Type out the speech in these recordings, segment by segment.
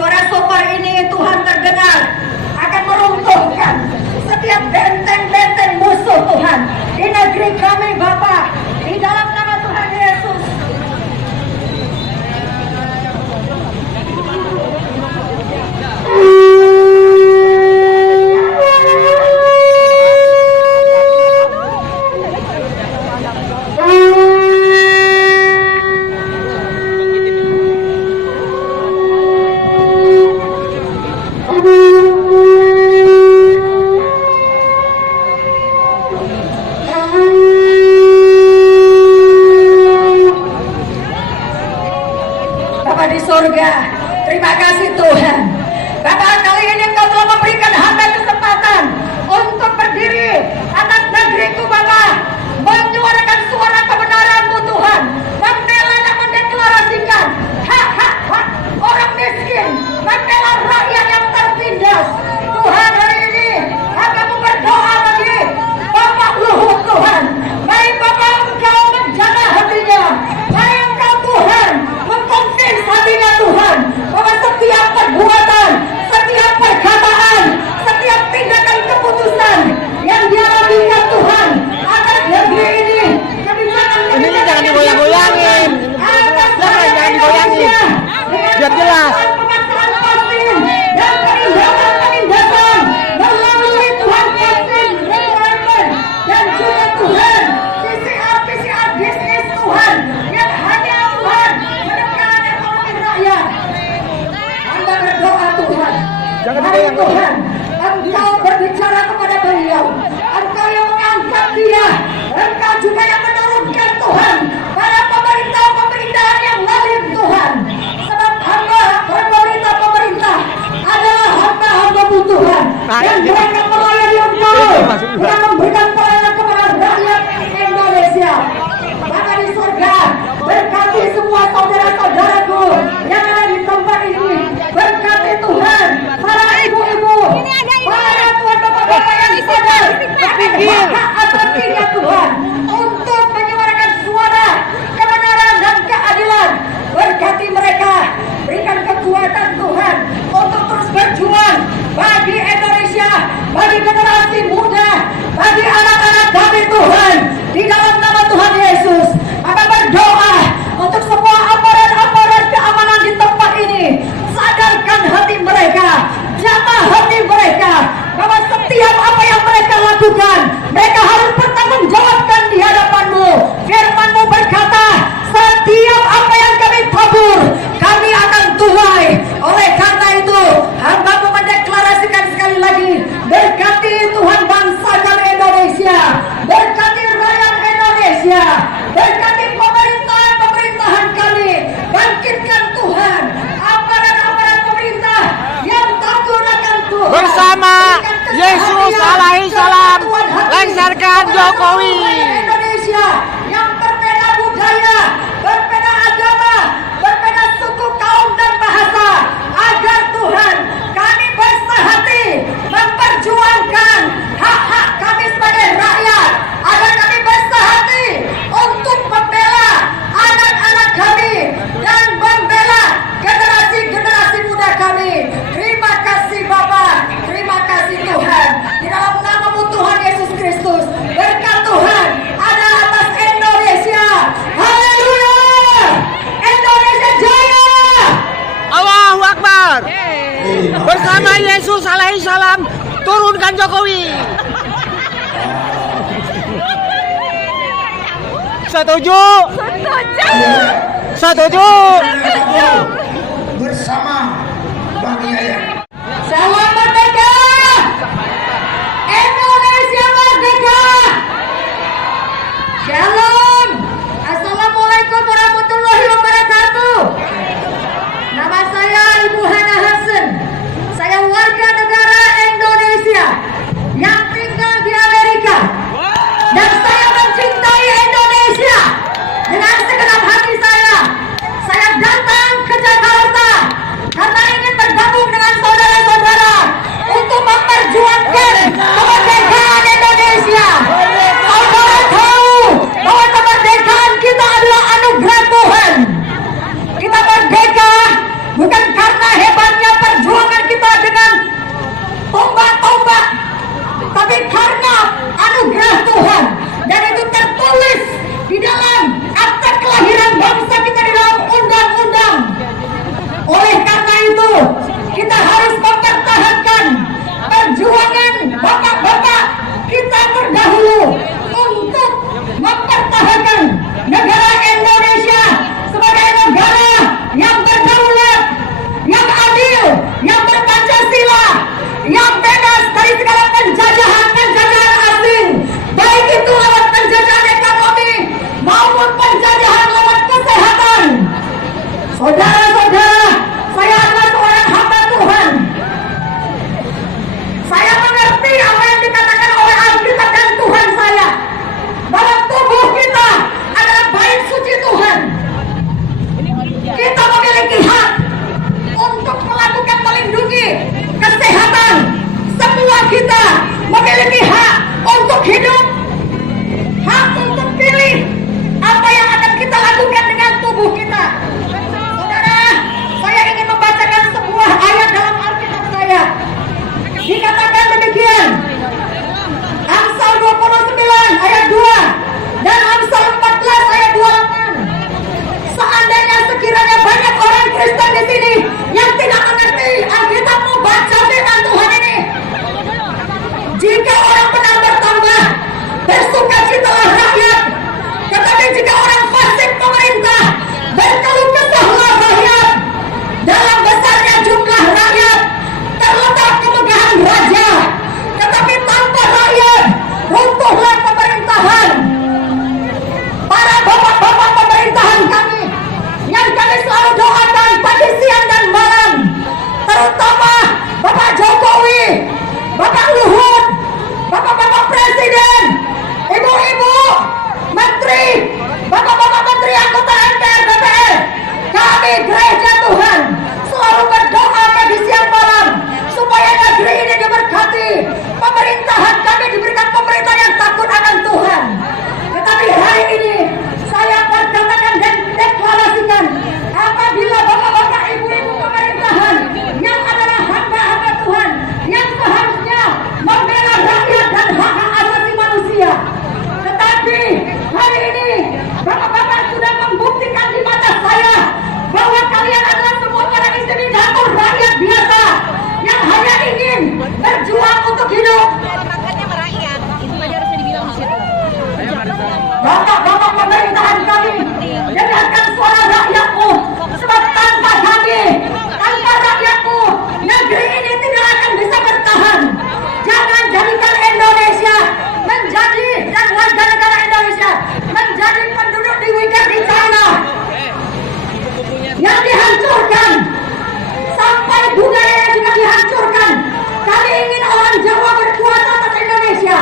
Suara sopar ini Tuhan terdengar akan meruntuhkan setiap benteng-benteng musuh Tuhan di negeri kami Bapa, di dalam nama Tuhan Yesus. Bapa di surga, terima kasih Tuhan. Bapa, kali ini Engkau telah memberikan hamba kesempatan untuk berdiri atas negeriku Bapa, menyuarakan suara kebenaran-Mu Tuhan, membela dan mendeklarasikan hak-hak orang miskin, membela rakyat yang tertindas. Tuhan, hari ini hamba-Mu berdoa bagi Bapak Luhut Tuhan, baik Bapak Engkau menjaga hatinya, baik Engkau Tuhan mengkonvinsi hatinya Tuhan, bahwa setiap perbuatan, setiap perkataan, setiap tindakan keputusan yang dia lakukan Tuhan atas negeri ini, kebijakan Ini jangan digoyang-goyangin. Jangan digoyangin. Biar jelas. pemaksaan vaksin dan penindasan melalui Tuhan vaksin requirement dan juga Tuhan PCR bisnis Tuhan yang hanya Tuhan menekan ekonomi rakyat. Anda berdoa Tuhan, Jangan hari digoyang-goyang. Tuhan Engkau berbicara kepada beliau, Engkau yang mengangkat dia, Engkau juga yang menurunkan Tuhan pada pemerintahan yang lain Tuhan. Sebab hamba pemerintah adalah hamba-hamba-Mu Tuhan, yang mereka melayani Engkau, yang memberikan pelayanan kepada rakyat Indonesia. Bapa di surga, berkati semua saudara-saudaraku yang ada di tempat ini, berkati Tuhan para ibu-ibu, para tuan bapak-bapak yang sadar akan hak asasinya Tuhan untuk menyuarakan suara kebenaran dan keadilan. Berkati mereka, berikan kekuatan Tuhan untuk terus berjuang bagi Indonesia, bagi generasi muda, bagi anak-anak kami Tuhan, di dalam nama Tuhan Yesus. Maka berdoa untuk semua aparat keamanan di tempat ini, sadarkan hati mereka, jaga hati mereka, bahwa setiap apa yang mereka lakukan, mereka harus bertanggungjawabkan di hadapan-Mu. Firman-Mu berkata, setiap apa yang kami tabur, kami akan tuai. Oleh karena itu, hamba-Mu mendeklarasikan sekali lagi, berkati Tuhan bangsa kami Indonesia, berkati rakyat Indonesia, berkati pemerintahan kami, bangkitkan Tuhan aparat pemerintah yang takut akan Tuhan. Bersama Yesus alaihi salam, lengserkan Jokowi. Indonesia yang berbeda budaya, berbeda agama, berbeda suku, kaum dan bahasa, agar Tuhan kami bersehati memperjuangkan hak-hak kami sebagai rakyat, agar kami bersehati untuk membela anak-anak kami dan membela generasi muda kami. Terima kasih Bapa, terima kasih Tuhan, di dalam nama-Mu Tuhan Yesus Kristus. Berkat Tuhan ada atas Indonesia. Haleluya, Indonesia jaya. Allahu Akbar. Bersama Yesus alaihi salam, turunkan Jokowi. Setuju? Setuju. Bersama Bang Yaya. Salam merdeka, Indonesia merdeka. Shalom. Assalamualaikum warahmatullahi wabarakatuh. Nama saya Ibu Hana Hasan. Saya warga negara Indonesia yang tinggal di Amerika, dan saya mencintai Indonesia dengan segenap hati saya. Saya datang ke Jakarta karena ingin bergabung dengan karena anugerah Tuhan. Dan itu tertulis di dalam akta kelahiran bangsa kita di dalam undang-undang. Oleh karena itu, kita harus mempertahankan perjuangan bapak-bapak kita terdahulu untuk mempertahankan negara Indonesia sebagai negara yang berdaulat, yang adil, yang berpancasila, yang bebas dari segala penjajahan asing, baik itu lewat penjajahan ekonomi maupun penjajahan lewat kesehatan. Saudara-saudara, saya adalah seorang hamba Tuhan. Saya mengerti apa yang dikatakan oleh Alkitab dan Tuhan saya, bahwa tubuh kita adalah bait suci Tuhan. Kita memiliki hak untuk melakukan melindungi kesehatan. Semua kita memiliki hak untuk hidup, hak untuk pilih apa yang akan kita lakukan dengan tubuh kita. Saudara, saya ingin membacakan sebuah ayat dalam Alkitab saya. Dikatakan demikian, Amsal 29 ayat 2 dan Amsal 14 ayat 28. Seandainya sekiranya banyak orang Kristen di sini yang tidak mengerti Alkitabmu, baca firman Tuhan ini. Jika orang benar bertambah, bersukacitalah rakyat. Tetapi jika orang fasik pemerintah, berkeluh kesahlah rakyat. Dalam besarnya jumlah rakyat terletak kemegahan raja, tetapi tanpa rakyat runtuhlah pemerintahan. Para bapak-bapak pemerintahan kami yang kami selalu doakan pagi, siang, dan malam, terutama Bapak Jokowi, Bapak Luhut, Bapak-bapak Presiden, Ibu-ibu Menteri, Bapak-bapak Menteri anggota MPR, DPR, kami gereja Tuhan selalu berdoa pagi, siang, malam supaya negeri ini diberkati, pemerintahan kami diberikan pemerintah yang takut akan Tuhan. Tetapi hari ini saya berkatakan dan deklarasikan, apabila bapak-bapak, ibu-ibu pemerintahan yang adalah hamba-hamba Tuhan yang seharusnya membela rakyat dan hak-hak asasi manusia, tetapi hari ini bapak-bapak sudah membuktikan di mata saya bahwa kalian adalah semua para intimidator rakyat biasa yang hanya ingin berjuang untuk hidup. Makanya merakyat, itu aja harusnya dibilang di situ. Bapak-bapak pemerintahan kami, dengarkan suara rakyatmu, sebab tanpa kami, tanpa rakyatmu, negeri ini tidak akan bisa bertahan. Jangan jadikan Indonesia menjadi, dan warga negara Indonesia menjadi penduduk di Uyghur di China yang dihancurkan, sampai budaya juga dihancurkan. Kami ingin orang Jawa berkuasa atas Indonesia.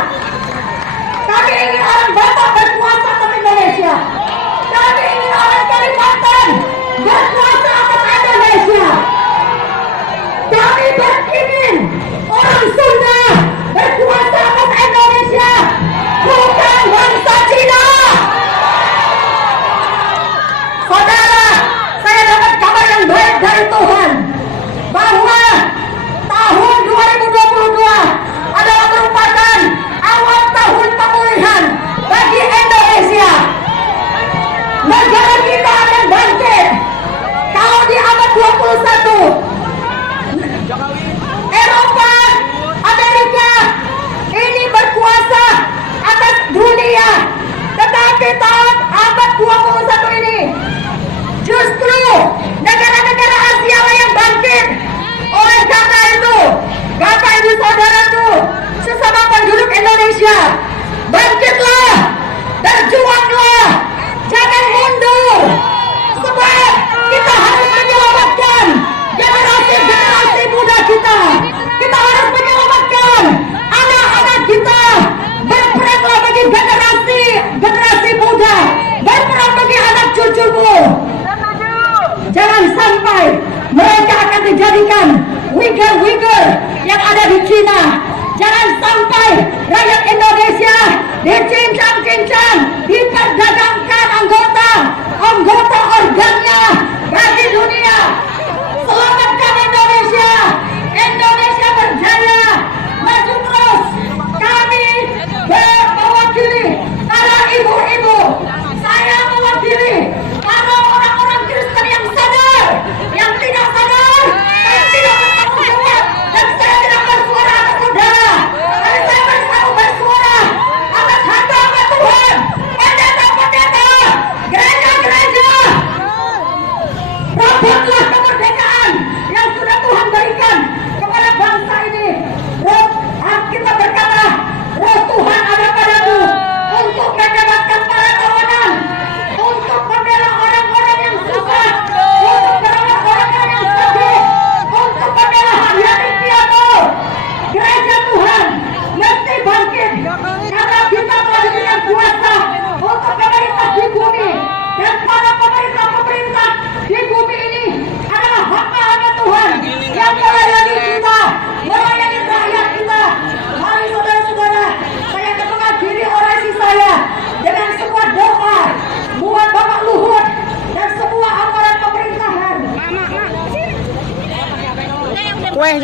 Kami ingin orang Batak berkuasa atas Indonesia. Kami ingin orang Kalimantan berkuasa atas Indonesia. Kami ingin orang Sunda berkuasa atas Indonesia, bukan bangsa Cina. Saudara, saya dapat kabar yang baik dari Tuhan bahwa tahun 2022 adalah merupakan awal tahun pemulihan bagi Indonesia. Negara kita akan bangkit kalau di abad 21 Eropa, Amerika ini berkuasa atas dunia, tetapi tahun abad 21 ini justru negara-negara Asia yang bangkit. Oleh karena itu, Bapak Ibu Saudaraku, sesama penduduk Indonesia, bangkitlah, berjuanglah, jangan mundur, sebab kita harus menyelamatkan generasi muda kita. Kita harus menyelamatkan anak-anak kita. Berperanlah bagi generasi muda, berperan bagi anak cucumu. Jangan sampai mereka akan dijadikan Uyghur yang ada di Cina. Jangan sampai rakyat Indonesia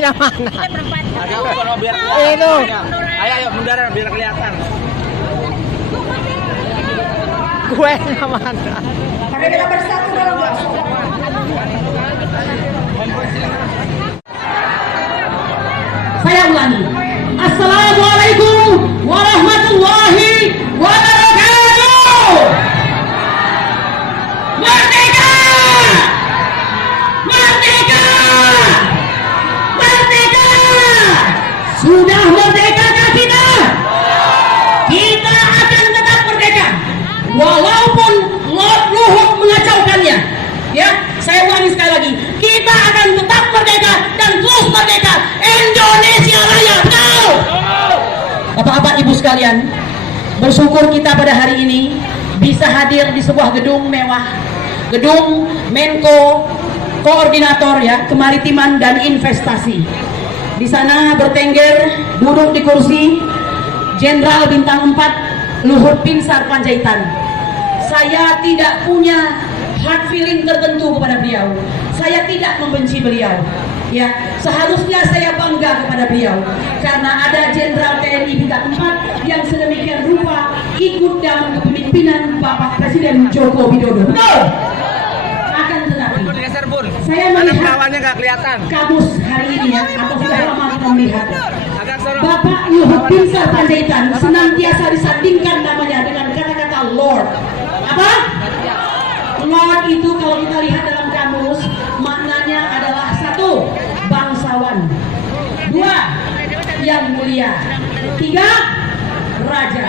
yang mana? Kita berempat. Itu. Ayo mundur biar kelihatan. Gue yang mana? Mari kita bersatu dalam doa. Saya ulangi. Assalamualaikum warahmatullahi wabarakatuh. Merdeka! Merdeka! Merdeka! Sudah merdekakah kita? Kita akan tetap merdeka. Walaupun Lord Luhut mengacaukannya. Ya, saya ulangi sekali lagi. Kita akan tetap merdeka dan terus merdeka. Indonesia Raya. Betul! Bapak-bapak, Ibu sekalian, bersyukur kita pada hari ini bisa hadir di sebuah gedung mewah, gedung Menko Koordinator ya Kemaritiman dan Investasi. Di sana bertengger duduk di kursi Jenderal Bintang 4 Luhut Binsar Panjaitan. Saya tidak punya hard feeling tertentu kepada beliau. Saya tidak membenci beliau. Ya, seharusnya saya bangga kepada beliau karena ada Jenderal TNI Bintang 4 yang sedemikian rupa ikut dalam kepemimpinan Bapak Presiden Joko Widodo. Betul. Akan tetapi saya melihat Kawannya nggak kelihatan. kamus hari ini ya, atau sudah lama kita melihat Agak sorot. Bapak Luhut Binsar Panjaitan senantiasa disandingkan namanya dengan kata-kata Lord. Apa? Lord itu kalau kita lihat dalam kamus maknanya adalah satu, bangsawan, dua, yang mulia, tiga, raja.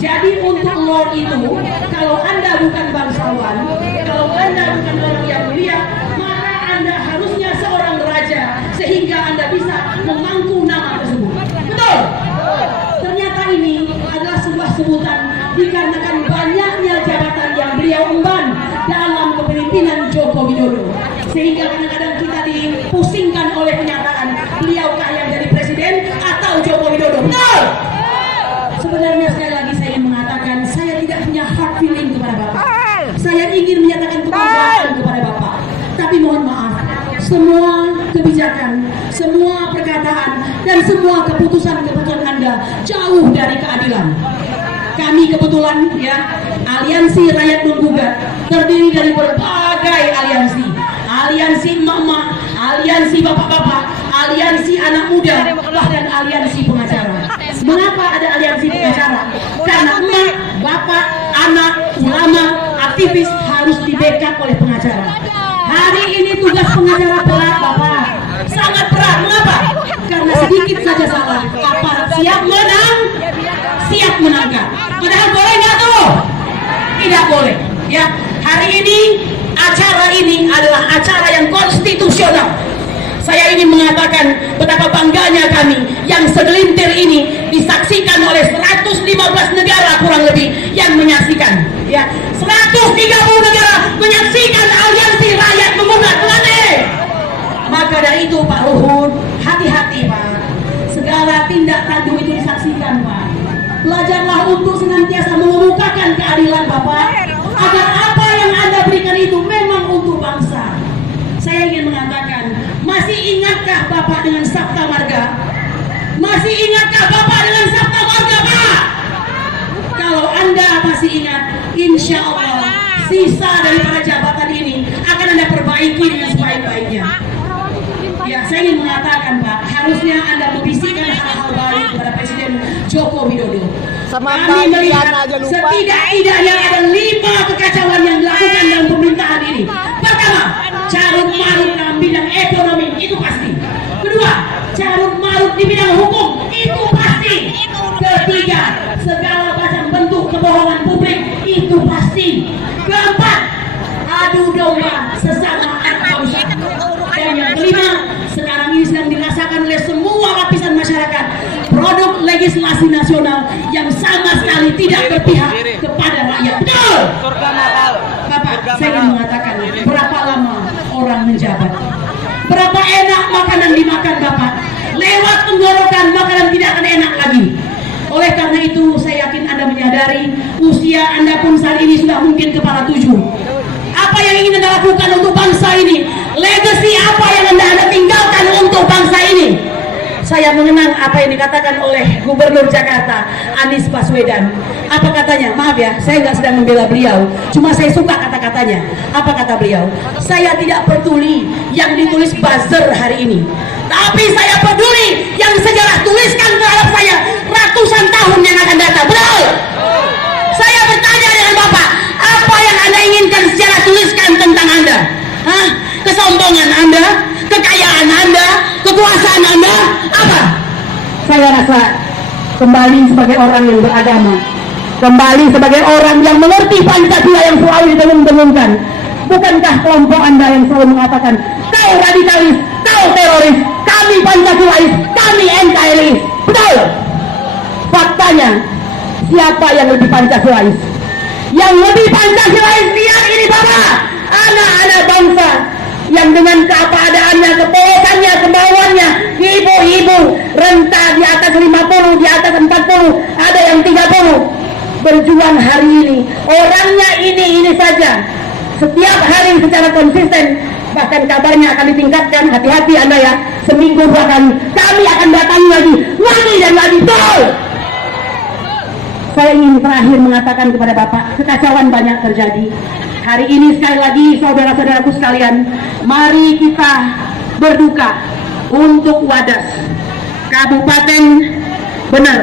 Jadi untuk Lord itu, kalau Anda bukan bangsawan, kalau Anda bukan orang yang mulia, maka Anda harusnya seorang raja sehingga Anda bisa memangku nama tersebut. Betul? Ternyata ini adalah sebuah sebutan dikarenakan banyaknya jabatan yang beliau emban dalam kepemimpinan Joko Widodo, sehingga kadang-kadang kita dipusingkan oleh pernyataan beliaukah yang jadi presiden atau Joko Widodo. Betul? Sebenarnya sekali lagi saya ingin mengatakan saya tidak punya hard feeling kepada Bapak. Saya ingin menyatakan kebanggaan kepada Bapak. Tapi mohon maaf, semua kebijakan, semua perkataan dan semua keputusan-keputusan Anda jauh dari keadilan. Kami kebetulan ya, Aliansi Rakyat Menggugat terdiri dari berbagai aliansi. Aliansi mama, aliansi bapak-bapak, aliansi anak muda, bahkan aliansi pengacara. Mengapa ada aliansi pengacara? Karena emak, bapak, anak, ulama, aktivis harus di-backup oleh pengacara. Hari ini tugas pengacara berat, Bapak. Sangat berat. Mengapa? Karena sedikit saja salah, aparat siap menang, siap menangkap. Padahal boleh nggak tuh? Tidak boleh. Ya, hari ini acara ini adalah acara yang konstitusional. Saya ingin mengatakan betapa bangganya kami yang segelintir ini disaksikan oleh 115 negara kurang lebih yang menyaksikan. Ya, 130 negara menyaksikan Aliansi Rakyat Menggugat. Maka dari itu Pak Luhut, hati-hati Pak. Segala tindak tanduk itu disaksikan Pak. Belajarlah untuk senantiasa mengemukakan keadilan Bapak, agar apa yang Anda berikan itu memang untuk bangsa. Saya ingin mengatakan, masih ingatkah Bapak dengan Sabta Marga? Masih ingatkah Bapak dengan Sabta Marga, Pak? Kalau Anda masih ingat, insya Allah sisa daripada jabatan ini akan Anda perbaiki dengan sebaik-baiknya. Ya, saya ingin mengatakan Pak, harusnya Anda membisikkan hal-hal baik kepada Presiden Joko Widodo. Sama Kami melihat aja lupa. setidak-tidaknya ada 5 kekacauan yang dilakukan dalam pemerintahan ini. Pertama, carut marut dalam bidang ekonomi, itu pasti. Kedua, carut marut di bidang hukum, itu pasti. Ketiga, segala macam bentuk kebohongan publik, itu pasti. Keempat, adu domba sesama anak bangsa. Dan yang kelima, sekarang ini sedang dirasakan oleh semua lapisan masyarakat, produk legislasi nasional yang sama sekali tidak berpihak kepada rakyat. Betul! Bapak, saya ingin mengatakan, berapa lama orang menjabat? Berapa enak makanan dimakan Bapak? Lewat tenggorokan makanan tidak akan enak lagi. Oleh karena itu, saya yakin Anda menyadari usia Anda pun saat ini sudah mungkin kepala 7. Apa yang ingin Anda lakukan untuk bangsa ini? Legacy apa yang Anda tinggalkan lakukan untuk bangsa ini. Saya mengenang apa yang dikatakan oleh Gubernur Jakarta Anies Baswedan. Apa katanya? Maaf ya, saya nggak sedang membela beliau, cuma saya suka kata-katanya. Apa kata beliau? Saya tidak peduli yang ditulis buzzer hari ini, tapi saya peduli yang sejarah tuliskan terhadap saya ratusan tahun yang akan datang. Betul? Saya bertanya dengan Bapak, apa yang Anda inginkan sejarah tuliskan tentang Anda? Hah? Kesombongan Anda? Kekayaan Anda? Kekuasaan Anda? Apa? Saya rasa kembali sebagai orang yang beragama, kembali sebagai orang yang mengerti Pancasila yang selalu didengung-dengungkan. Bukankah kelompok Anda yang selalu mengatakan, kau radikalis, kau teroris, kami Pancasilais, kami NKRI? Betul? Faktanya, siapa yang lebih Pancasilais? Yang lebih Pancasilais lihat ini Bapak, anak-anak bangsa yang dengan keadaannya, kepolosannya, kemauannya, ibu-ibu renta di atas 50, di atas 40, ada yang 30, berjuang hari ini. Orangnya ini saja, setiap hari secara konsisten, bahkan kabarnya akan ditingkatkan. Hati-hati Anda ya, seminggu 2 kali kami akan datangi lagi dan lagi. Betul. Saya ingin terakhir mengatakan kepada Bapak, kekacauan banyak terjadi. Hari ini sekali lagi saudara-saudaraku sekalian, mari kita berduka untuk Wadas, Kabupaten Bener,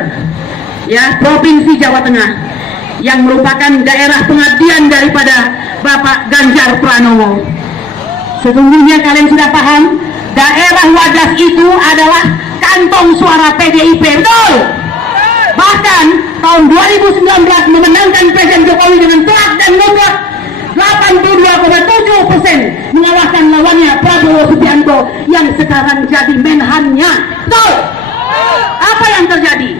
ya, Provinsi Jawa Tengah, yang merupakan daerah pengabdian daripada Bapak Ganjar Pranowo. Sesungguhnya kalian sudah paham, daerah Wadas itu adalah kantong suara PDIP. Betul? Bahkan tahun 2019 memenangkan Presiden Jokowi dengan telak dan mutlak 82,7%, mengalahkan lawannya Prabowo Subianto yang sekarang jadi menhannya. Betul? Apa yang terjadi?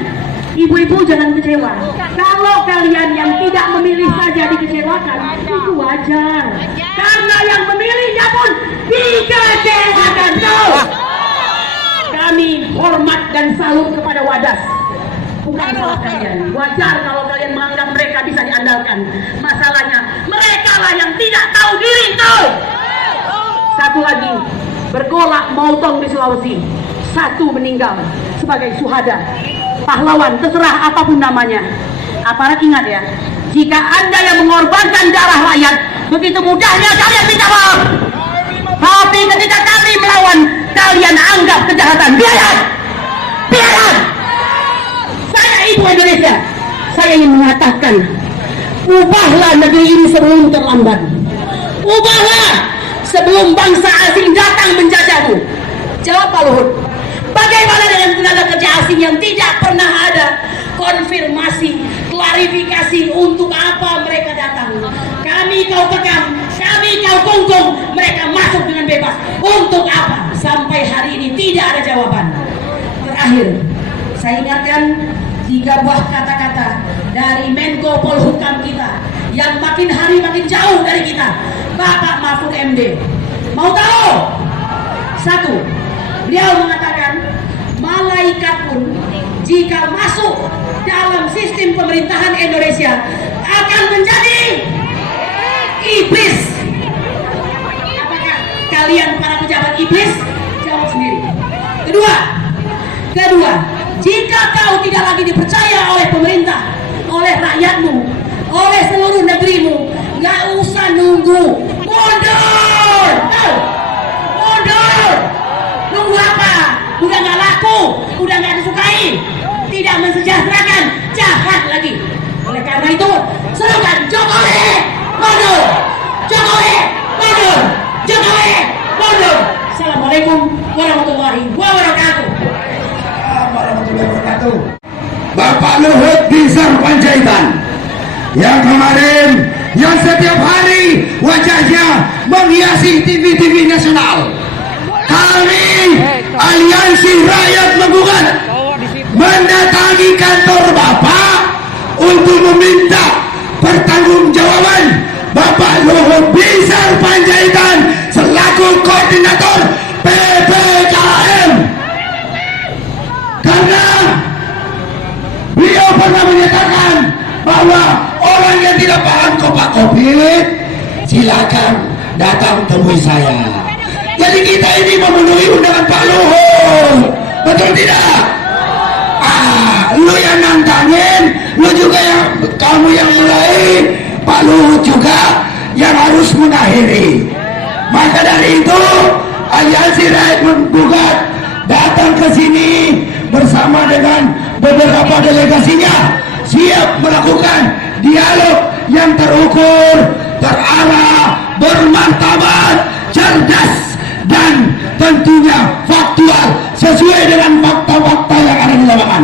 Ibu-ibu jangan kecewa. Kalau kalian yang tidak memilih saja dikecewakan, itu wajar. Karena yang memilihnya pun dikecewakan. Betul? Kami hormat dan salut kepada Wadas. Bukan salah kalian. Wajar kalau kalian menganggap mereka bisa diandalkan. Masalahnya mereka lah yang tidak tahu diri. Tuh. Satu lagi, bergolak mautong di Sulawesi. 1 meninggal sebagai syuhada, pahlawan, terserah apapun namanya. Aparat ingat ya, jika Anda yang mengorbankan darah rakyat, begitu mudahnya kalian minta maaf. Tapi ketika kami melawan, kalian anggap kejahatan. Biarkan. Ibu Indonesia, saya ingin mengatakan, ubahlah negeri ini sebelum terlambat. Ubahlah sebelum bangsa asing datang menjajahmu. Jawab Pak Luhut, bagaimana dengan tenaga kerja asing yang tidak pernah ada konfirmasi, klarifikasi untuk apa mereka datang? Kami kau pegang, kami kau kungkung, mereka masuk dengan bebas. Untuk apa? Sampai hari ini tidak ada jawaban. Terakhir, saya ingatkan 3 buah kata-kata dari Menko Polhukam kita yang makin hari makin jauh dari kita, Bapak Mahfud MD. Mau tahu? 1, beliau mengatakan malaikat pun jika masuk dalam sistem pemerintahan Indonesia akan menjadi iblis. Apakah kalian para pejabat iblis? Jawab sendiri. Kedua, jika kau tidak lagi dipercaya oleh pemerintah, oleh rakyatmu, oleh seluruh negerimu, nggak usah nunggu, mundur. Nunggu apa? Udah nggak laku, udah nggak disukai, tidak mensejahterakan, jahat lagi. Oleh karena itu, serukan Jokowi mundur, Jokowi mundur, Jokowi mundur. Assalamualaikum warahmatullahi wabarakatuh. Bapak Luhut Binsar Panjaitan yang kemarin, yang setiap hari wajahnya menghiasi TV-TV nasional. Kami Aliansi Rakyat Menggugat mendatangi kantor Bapak untuk meminta pertanggungjawaban Bapak Luhut Binsar Panjaitan selaku koordinator PPKM. Karena beliau pernah menyatakan bahwa orang yang tidak paham COVID, silakan datang temui saya. Jadi kita ini memenuhi undangan Pak Luhut, betul tidak? Lu yang nantangin, lu juga yang, kamu yang mulai, Pak Luhut juga yang harus mengakhiri. Maka dari itu aliansi rakyat menggugat datang ke sini bersama dengan beberapa delegasinya, siap melakukan dialog yang terukur, terarah, bermartabat, cerdas, dan tentunya faktual sesuai dengan fakta-fakta yang ada di lapangan.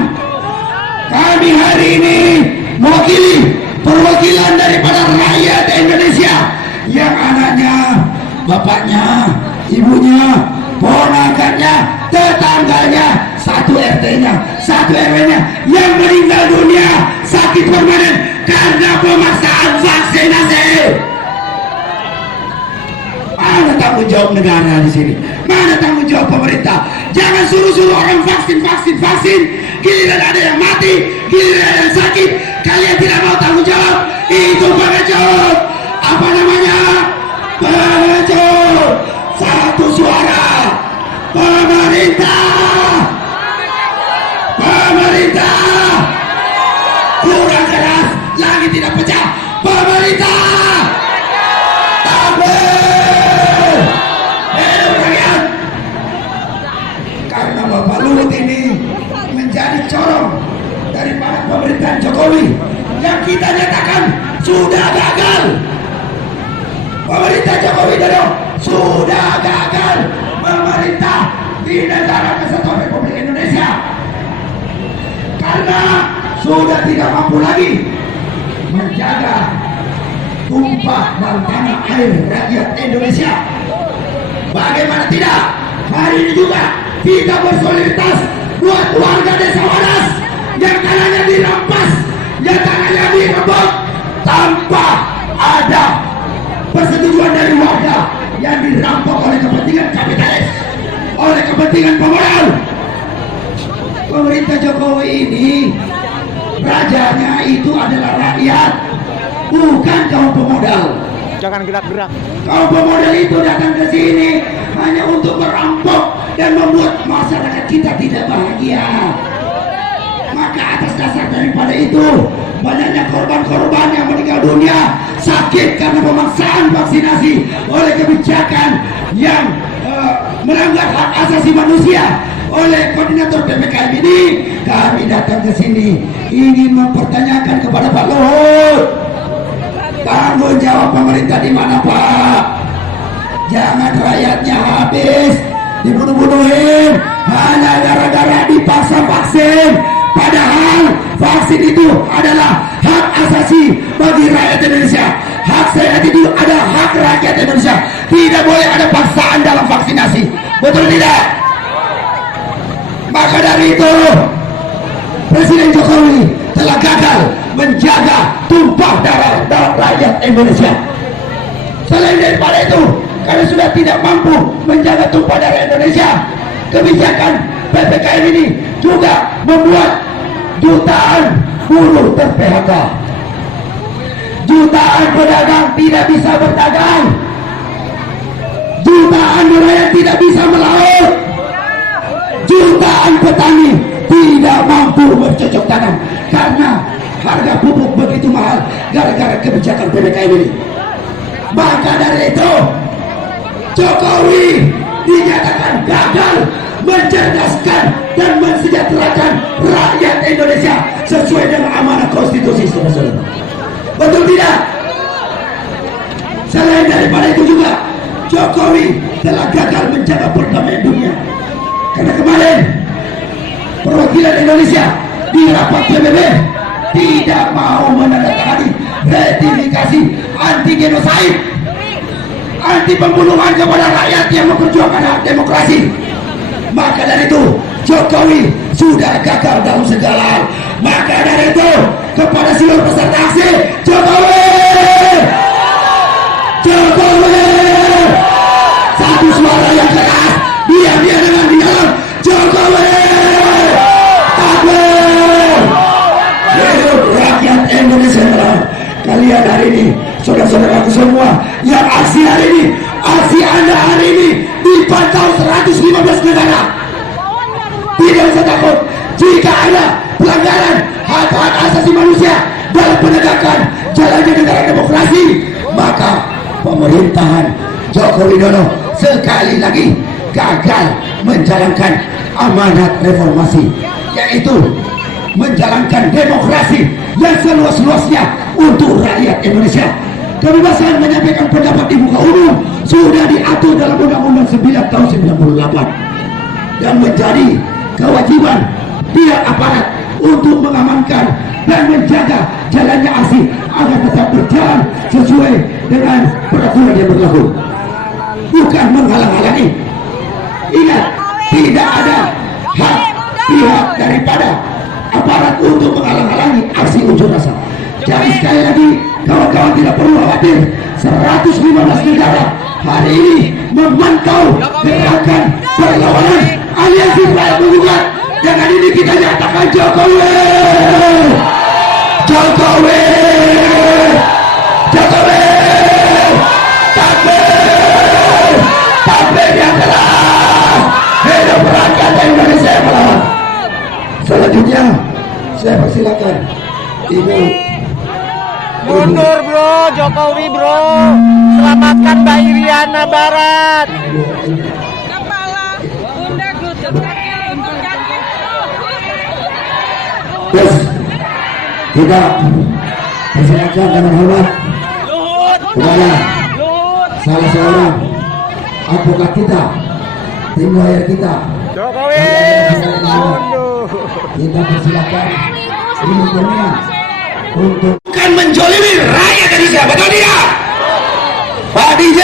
Kami hari ini mewakili perwakilan daripada rakyat Indonesia yang anaknya, bapaknya, ibunya, ponakannya, tetangganya, satu RT-nya, satu RW-nya yang meninggal dunia sakit permanen karena pemaksaan vaksinasi. Mana tanggung jawab negara di sini? Mana tanggung jawab pemerintah? Jangan suruh-suruh orang vaksin. Giliran ada yang mati, giliran ada yang sakit, kalian tidak mau tanggung jawab. Itu pengecut. Apa namanya? Pengecut. Satu suara. Pemerintah. Kurang keras, lagi tidak pecah. Pemerintah. Takbir. Hidup rakyat. Karena Bapak Luhut ini menjadi corong daripada pemerintahan Jokowi yang kita nyatakan sudah gagal. Pemerintah Jokowi Dodo sudah gagal memerintah di negara kesatuan Republik Indonesia karena sudah tidak mampu lagi menjaga tumpah dan tanah air rakyat Indonesia. Bagaimana tidak? Hari ini juga kita bersolidaritas buat warga desa Wadas yang tanahnya dirampas, yang tanahnya direbut tanpa ada persetujuan dari warga, yang dirampok oleh kepentingan kapitalis, oleh kepentingan pemodal. Pemerintah Jokowi ini rajanya itu adalah rakyat, bukan kaum pemodal. Jangan gerak-gerak. Kaum pemodal itu datang ke sini hanya untuk merampok dan membuat masyarakat kita tidak bahagia. Maka atas dasar daripada itu, banyaknya korban-korban yang meninggal dunia sakit karena pemaksaan vaksinasi oleh kebijakan yang melanggar hak asasi manusia oleh koordinator PPKM ini. Kami datang ke sini ingin mempertanyakan kepada Pak Luhut, tanggung jawab pemerintah di mana, Pak? Jangan rakyatnya habis dibunuh-bunuhin hanya gara-gara dipaksa vaksin, padahal vaksin itu adalah hak asasi bagi rakyat Indonesia. Hak sehat itu adalah hak rakyat Indonesia. Tidak boleh ada paksaan dalam vaksinasi, betul tidak? Maka dari itu Presiden Jokowi telah gagal menjaga tumpah darah rakyat Indonesia. Selain daripada itu, karena sudah tidak mampu menjaga tumpah darah Indonesia, kebijakan PPKM ini juga membuat jutaan buruh ter-PHK, jutaan pedagang tidak bisa berdagang, jutaan nelayan tidak bisa melaut, jutaan petani tidak mampu bercocok tanam karena harga pupuk begitu mahal gara-gara kebijakan PPKM ini. Maka dari itu Jokowi dinyatakan gagal mencerdaskan dan mensejahterakan rakyat Indonesia sesuai dengan amanah konstitusi, saudara-saudara. Betul tidak? Selain daripada itu juga Jokowi telah gagal menjaga perdamaian dunia. Karena kemarin perwakilan Indonesia di rapat PBB tidak mau menandatangani ratifikasi anti genosid, anti pembunuhan kepada rakyat yang memperjuangkan hak demokrasi. Maka dari itu Jokowi sudah gagal dalam segala hal. Maka dari itu kepada seluruh peserta aksi, Jokowi, satu suara yang keras, dia dengan dialog, Jokowi, takbir, hidup rakyat Indonesia. Kalian hari ini, saudara-saudaraku semua yang aksi hari ini, aksi Anda hari ini dipantau 115 negara. Tidak usah takut jika ada pelanggaran hak-hak asasi manusia dalam penegakan jalannya negara demokrasi, maka pemerintahan Joko Widodo sekali lagi gagal menjalankan amanat reformasi, yaitu menjalankan demokrasi yang seluas-luasnya untuk rakyat Indonesia. Kebebasan menyampaikan pendapat di muka umum sudah diatur dalam Undang-Undang 9 tahun 98 dan menjadi kewajiban pihak aparat untuk mengamankan dan menjaga jalannya aksi agar tetap berjalan sesuai dengan peraturan yang berlaku, bukan menghalang-halangi. Ingat, tidak ada hak pihak daripada aparat untuk menghalang-halangi aksi unjuk rasa. Jadi sekali lagi, kawan-kawan tidak perlu khawatir. 115 negara hari ini memantau gerakan perlawanan aliansi rakyat menggugat. Dengan ini kita nyatakan Jokowi, Jokowi, Jokowi, takbir, takbir yang keras, hidup rakyat Indonesia yang melawan. Selanjutnya saya persilakan Ibu. Mundur bro, Jokowi bro. Selamatkan Mbak Iriana Barat. Kepala, pundak, lutut, kaki, lutut, kaki. Terus kita persilakan dengan hormat kepada salah seorang advokat kita, tim lawyer kita, Jokowi. Mundur. kita persilakan Ibu untuk bukan menjolimi rakyat Indonesia, betul tidak? Pak DJ.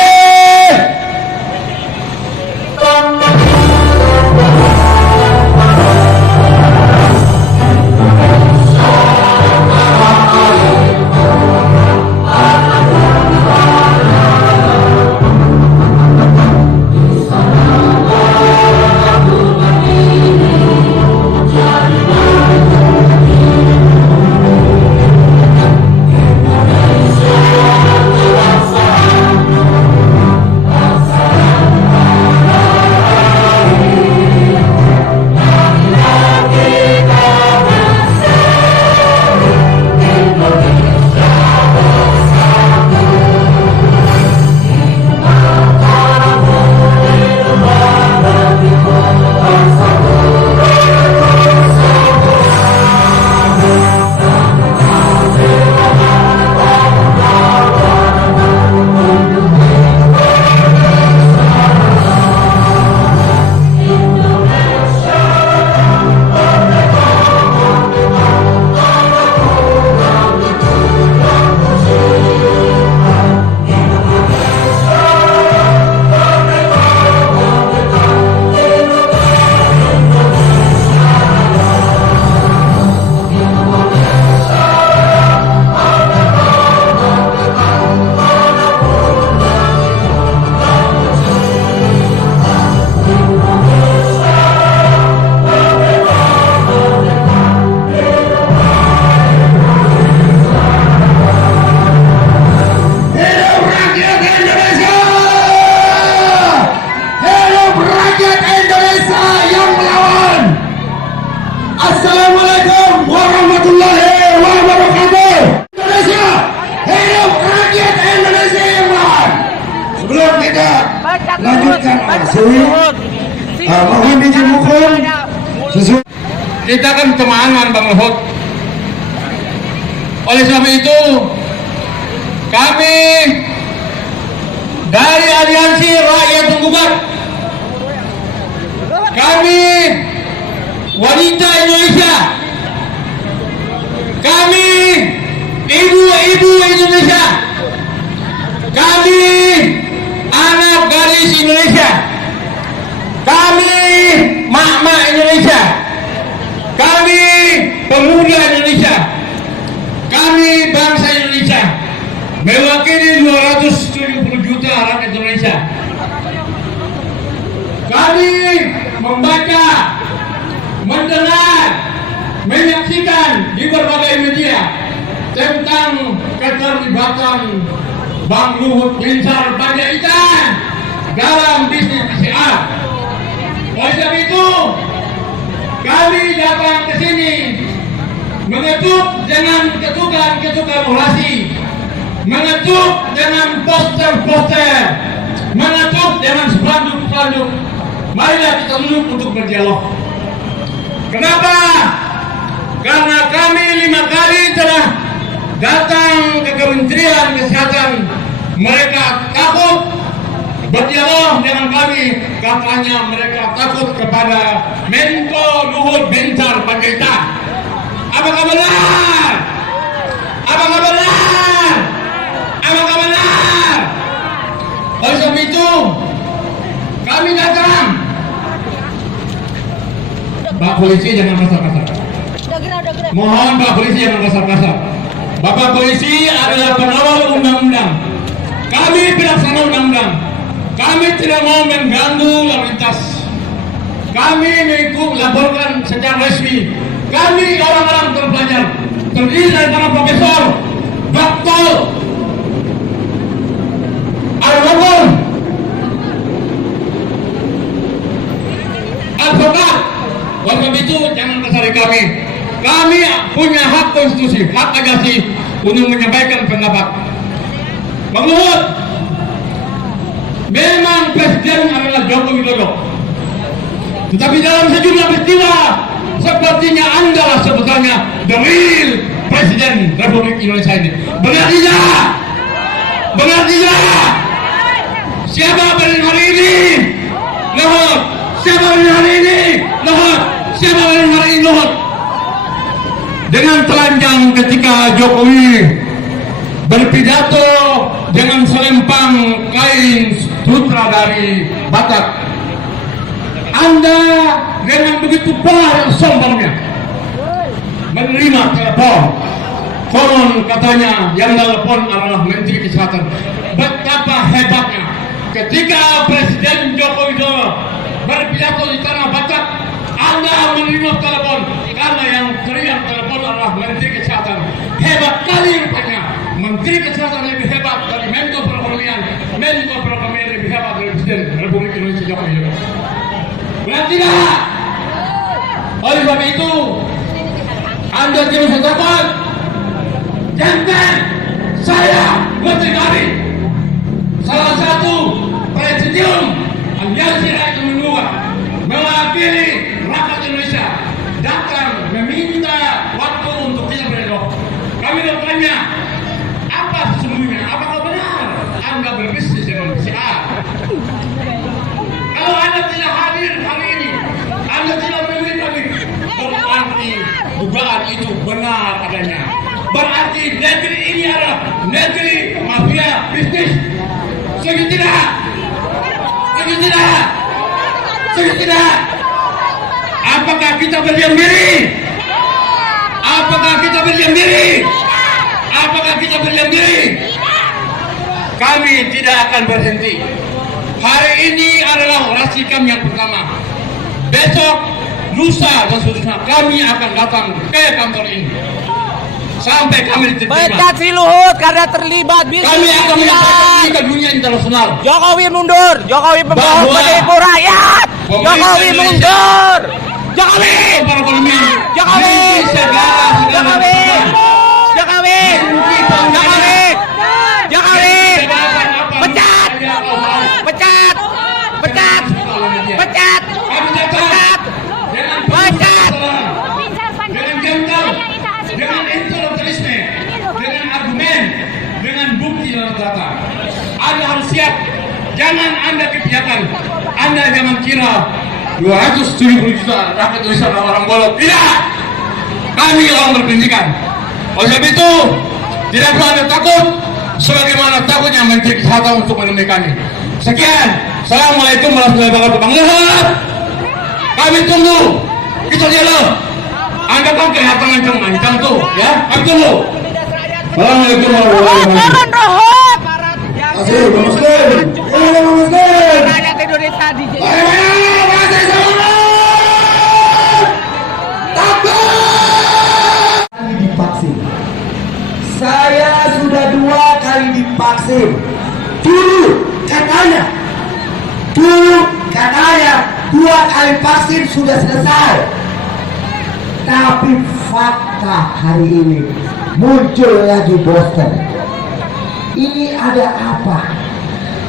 Lanjutkan mohon izin hukum sesuai. Kita kan teman Bang Luhut. Oleh sebab itu kami dari Aliansi Rakyat Menggugat, kami wanita Indonesia, kami ibu-ibu Indonesia, kami anak gadis Indonesia, kami mak-mak Indonesia, kami pemuda Indonesia, kami bangsa Indonesia, mewakili 270 juta rakyat Indonesia. Kami membaca, mendengar, menyaksikan di berbagai media tentang keterlibatan Bang Luhut Binsar Panjaitan dalam bisnis PCR. Oleh sebab itu, kami datang ke sini mengetuk dengan ketukan orasi, mengetuk dengan poster-poster, mengetuk dengan spanduk-spanduk. Marilah kita duduk untuk berdialog. Kenapa? Karena kami 5 kali telah datang ke Kementerian Kesehatan. Mereka takut berdialog dengan kami. Katanya mereka takut kepada Menko Luhut Binsar Panjaitan. Apakah benar? Apakah benar? Apakah benar? Oleh sebab itu, kami datang. Pak Polisi jangan kasar-kasar. Mohon Pak Polisi jangan kasar-kasar. Bapak Polisi adalah pengawal undang-undang. Kami pelaksana undang-undang. Kami tidak mau mengganggu lalu lintas. Kami melaporkan secara resmi. Kami orang-orang terpelajar, terdiri dari para profesor, doktor, arkeolog, advokat. Oleh itu jangan kasari kami. Kami punya hak konstitusi, hak agasi untuk menyampaikan pendapat. Bang Luhut, memang presiden adalah Joko Widodo. Tetapi dalam sejumlah peristiwa, sepertinya Anda lah sebetulnya the real Presiden Republik Indonesia ini. Benar tidak? Benar tidak? Siapa berdiri hari ini? Luhut. Siapa berdiri hari ini? Luhut. Siapa berdiri hari ini? Luhut. Dengan telanjang ketika Jokowi berpidato dengan selempang kain sutra dari Batak. Anda dengan begitu parah sombongnya menerima telepon. Konon katanya yang telepon adalah Menteri Kesehatan. Betapa hebatnya ketika Presiden Joko Widodo berpidato di tanah Batak, Anda menerima telepon karena yang teriak telepon adalah Menteri Kesehatan. Hebat kali rupanya. Menteri Kesehatan lebih hebat dari Menko Perekonomian. Menko Perekonomian lebih hebat dari Presiden Republik Indonesia Joko Widodo. Benar tidak? Oleh sebab itu, Anda tidak usah takut. Jangan saya menteri kami, salah satu presidium Aliansi Rakyat Indonesia mewakili rakyat Indonesia datang meminta waktu untuk kita berdialog. Kami bertanya, apa sesungguhnya? Apakah benar Anda berbisnis dengan PCR? Kalau Anda tidak hadir hari ini, Anda tidak menemui kami, berarti dugaan itu benar adanya. Berarti negeri ini adalah negeri mafia bisnis. Setuju tidak? Setuju tidak? Setuju tidak? Apakah kita berdiam diri? Apakah kita berdiam diri? Apakah kita berdiam diri? Kami tidak akan berhenti. Hari ini adalah orasi kami yang pertama. Besok, lusa dan seterusnya kami akan datang ke kantor ini. Sampai kami diterima. Pecat si Luhut karena terlibat bisnis. Kami akan menyampaikan ke dunia internasional. Jokowi mundur. Jokowi pembohong Bahwa penipu rakyat. pemerintah Jokowi Indonesia mundur. Jokowi. Perekonomian. Jokowi. Jokowi. Jokowi. Jokowi. Jokowi. Pecat. Pecat. Pecat. Pecat. Kami datang dengan Pecat. dengan gentle, dengan intelektualisme, dengan argumen, dengan bukti dan data. Anda harus siap. Jangan Anda kebijakan. Anda jangan kira 270 juta rakyat Indonesia orang bolot. Tidak. Kami orang berpendidikan. Oleh sebab itu, tidak perlu Anda takut. Sebagaimana takutnya Menteri Kesehatan untuk menemui kami. Sekian. Assalamualaikum warahmatullahi wabarakatuh. Bang Luhut, kami tunggu. Kita dialog. Anda kan kelihatan ancam-ancam tuh, ya? Kami tunggu. Assalamualaikum warahmatullahi wabarakatuh. Turun Luhut. Masih, Bang Muslim. Bang Muslim. Rakyat Indonesia di Divaksin. Saya sudah 2 kali divaksin. Dulu katanya Dulu katanya 2 kali vaksin sudah selesai. Tapi fakta hari ini muncul lagi booster. Ini ada apa?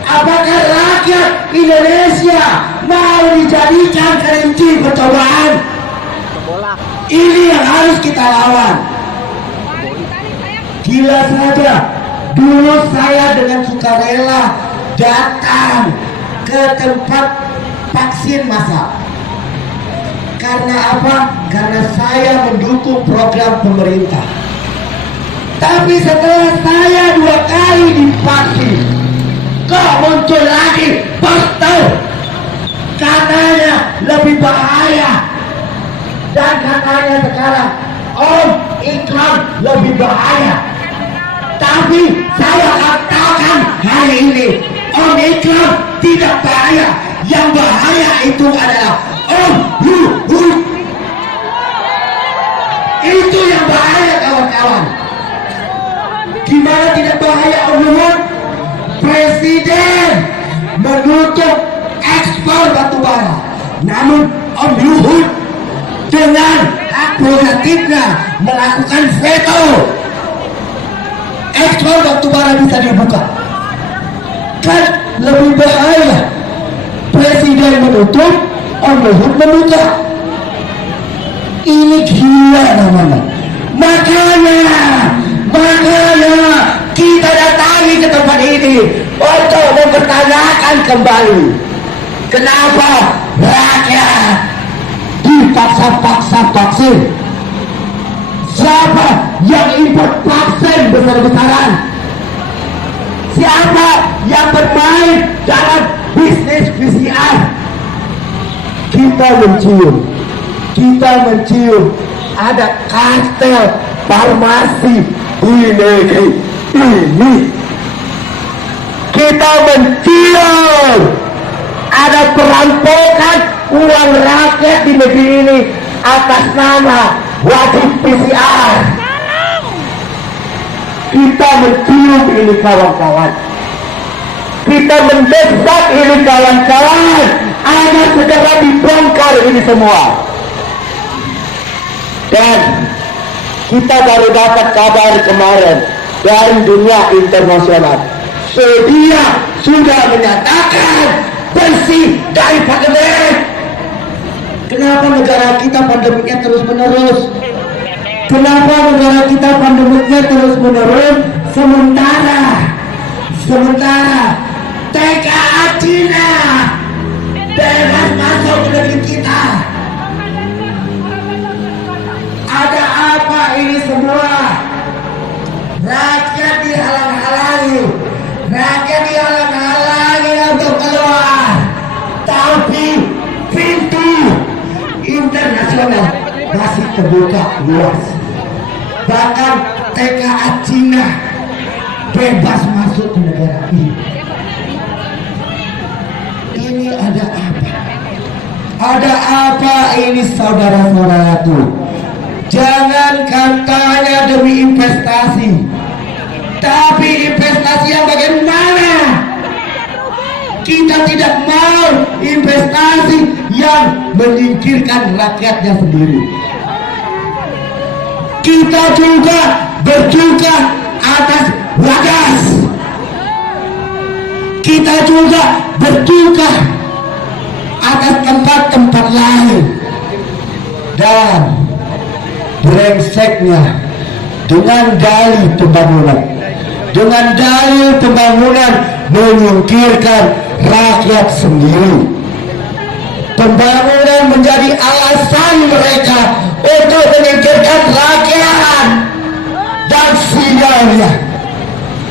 Apakah rakyat Indonesia mau dijadikan kelinci percobaan? Ini yang harus kita lawan. Gila saja, dulu saya dengan sukarela datang ke tempat vaksin massal. Karena apa? Karena saya mendukung program pemerintah. Tapi setelah saya 2 kali divaksin, kok muncul lagi booster? Katanya lebih bahaya. Dan katanya sekarang Omicron lebih bahaya. Tapi saya katakan hari ini Omicron tidak bahaya. Yang bahaya itu adalah itu yang bahaya, kawan-kawan. Gimana tidak bahaya Om? Presiden menutup ekspor batubara, namun Om Luhut dengan hak prerogatifnya melakukan veto, ekspor batubara bisa dibuka. Kan lebih bahaya presiden menutup, Om Luhut membuka. Ini gila namanya. Makanya kita datangi ke tempat ini untuk mempertanyakan kembali kenapa rakyat dipaksa-paksa vaksin. Siapa yang import vaksin besar-besaran? Siapa yang bermain dalam bisnis PCR? Kita mencium ada kartel farmasi di negeri ini. Kita mencium ada perampokan uang rakyat di negeri ini atas nama wajib PCR. Kita mencium ini, kawan-kawan. Kita mendesak ini, kawan-kawan, agar segera dibongkar ini semua. Dan kita baru dapat kabar kemarin dari dunia internasional, Swedia sudah menyatakan bersih dari pandemi. Kenapa negara kita pandemiknya terus menerus? Kenapa negara kita pandemiknya terus menerus? Sementara TKA Cina bebas masuk ke negeri kita. Ada apa ini semua? Rakyat dihalang-halangi untuk keluar, tapi pintu internasional masih terbuka luas. Bahkan TKA Cina bebas masuk ke negara ini. Ini ada apa? Ada apa ini, saudara-saudaraku? Jangan katanya demi investasi, tapi investasi yang bagaimana? Kita tidak mau investasi yang menyingkirkan rakyatnya sendiri. Kita juga berjuga atas wagas. Kita juga berjuga atas tempat-tempat lain. Dan brengseknya dengan dalih pembangunan menyingkirkan rakyat sendiri. Pembangunan menjadi alasan mereka untuk menyingkirkan rakyat. Dan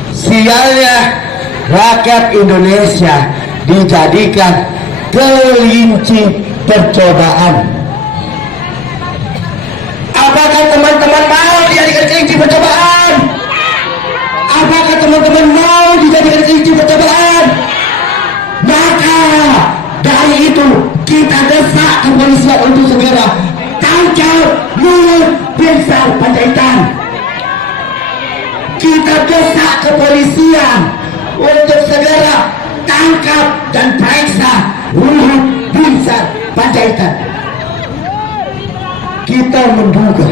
sialnya rakyat Indonesia dijadikan kelinci percobaan. Apakah teman-teman mau dijadikan kelinci percobaan? Apakah teman-teman mau dijadikan kelinci percobaan? Maka dari itu kita desak kepolisian untuk segera tangkap Luhut Binsar Panjaitan. Kita desak kepolisian untuk segera tangkap dan periksa Luhut Binsar Panjaitan. Kita menduga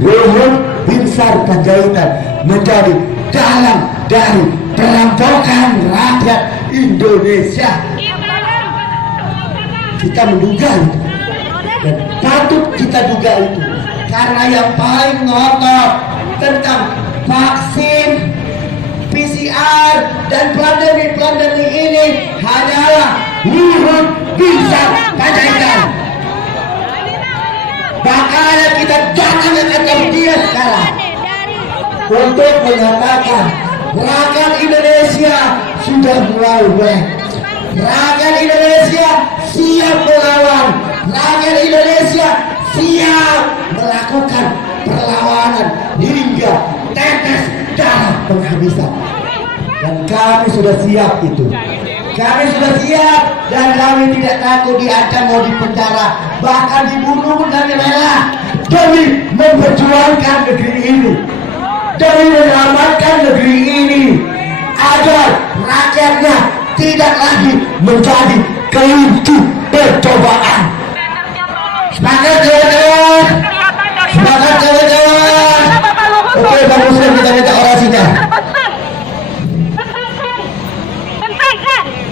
Luhut Binsar Panjaitan menjadi dalang dari perampokan rakyat Indonesia. Kita menduga itu, dan patut kita duga itu, karena yang paling ngotot tentang vaksin, PCR, dan pandemi ini adalah Luhut Binsar Panjaitan. Makanya kita datang ke kantor dia sekarang untuk menyatakan rakyat Indonesia sudah mulai baik. Rakyat Indonesia siap melawan. Rakyat Indonesia siap melakukan perlawanan hingga tetes darah penghabisan. Dan kami sudah siap itu. Kami sudah siap dan kami tidak takut diancam mau dipenjara, bahkan dibunuh pun kami rela demi memperjuangkan negeri ini, demi menyelamatkan negeri ini agar rakyatnya tidak lagi menjadi kelinci percobaan. Semangat kawan-kawan, semangat kawan-kawan. Oke, Bang Muslim, kita minta orasinya.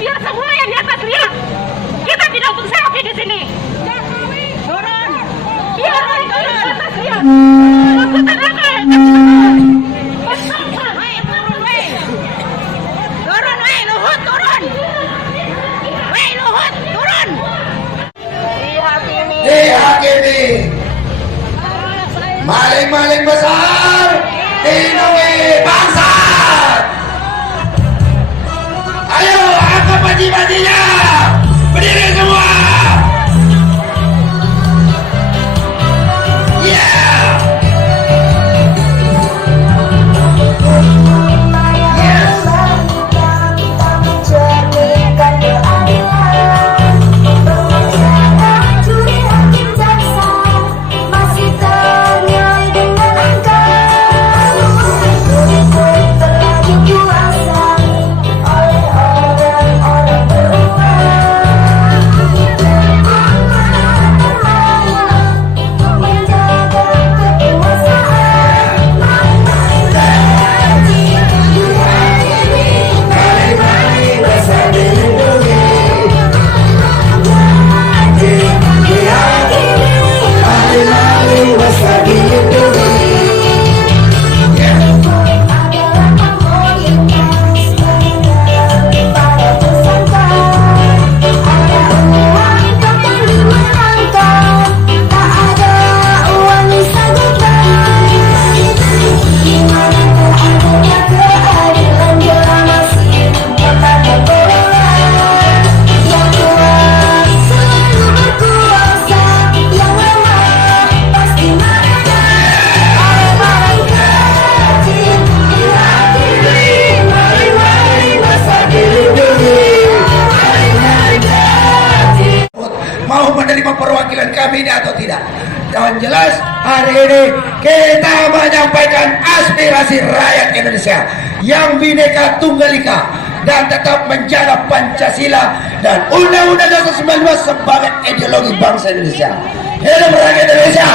Biar semua yang di atas lihat. Kita tidak untuk selfie di sini. Turun. Biar yang di atas lihat. Turun, weh, Luhut, turun. Weh, Luhut, turun. Dihakimi maling-maling besar, lindungi bangsa. Ayo angkat panji-panjinya, berdiri semua. Mau menerima perwakilan kami ini atau tidak? Yang jelas hari ini kita menyampaikan aspirasi rakyat Indonesia yang Bhinneka Tunggal Ika dan tetap menjaga Pancasila dan Undang-Undang Dasar 19 sebagai ideologi bangsa Indonesia. Hidup rakyat Indonesia!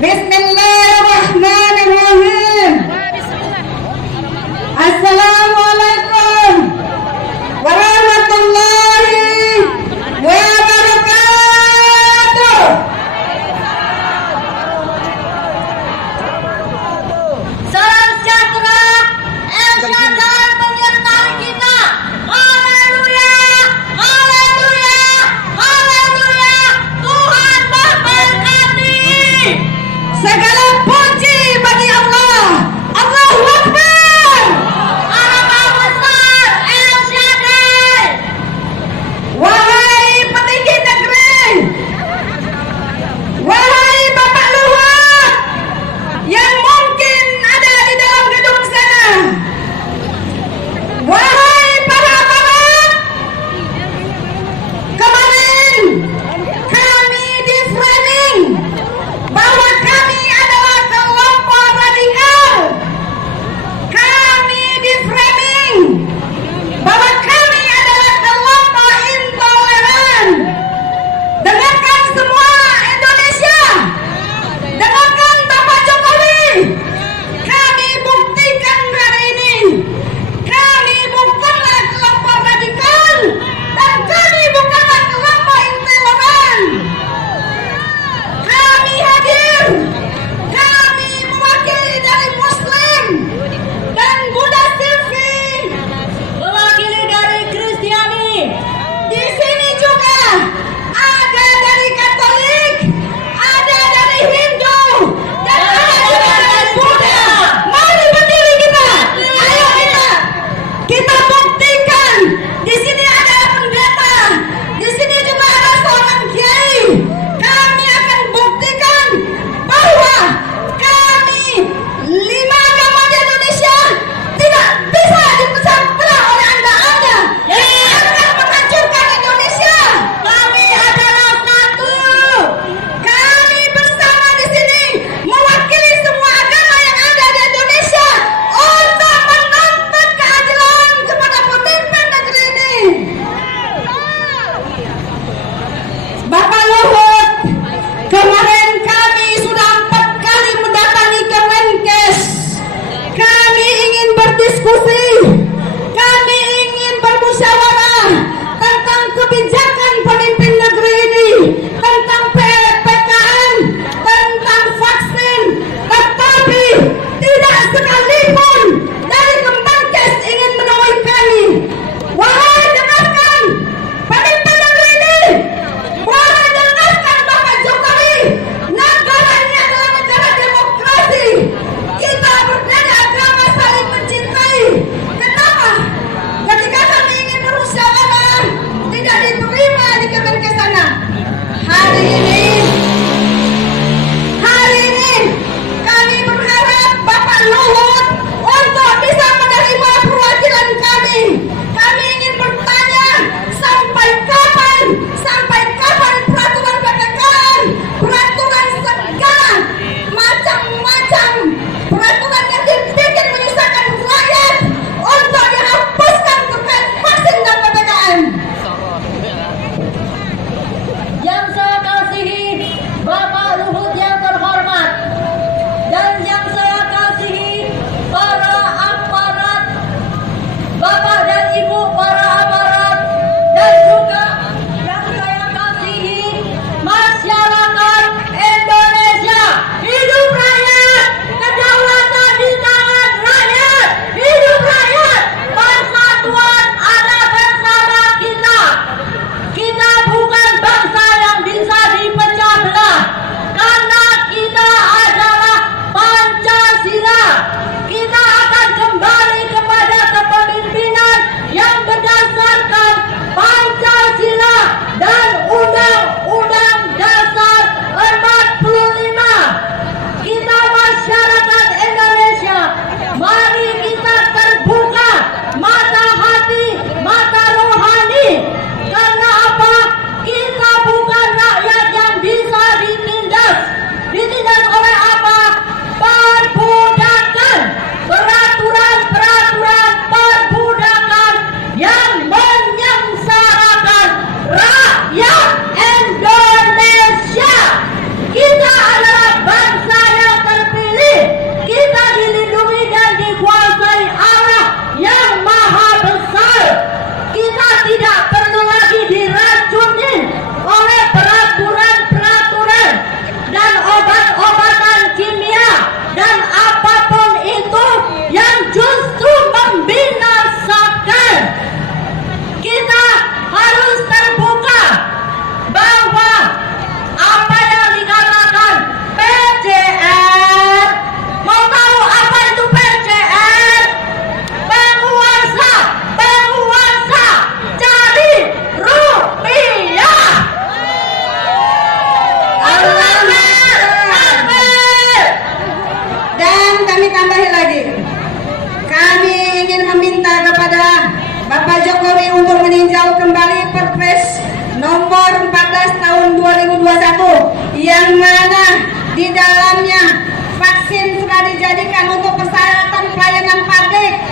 Bismillahirrahmanirrahim. Assalamualaikum warahmatullahi wabarakatuh. Salam sejahtera, salam penyertaan. yang mana di dalamnya vaksin sudah dijadikan untuk persyaratan pelayanan publik,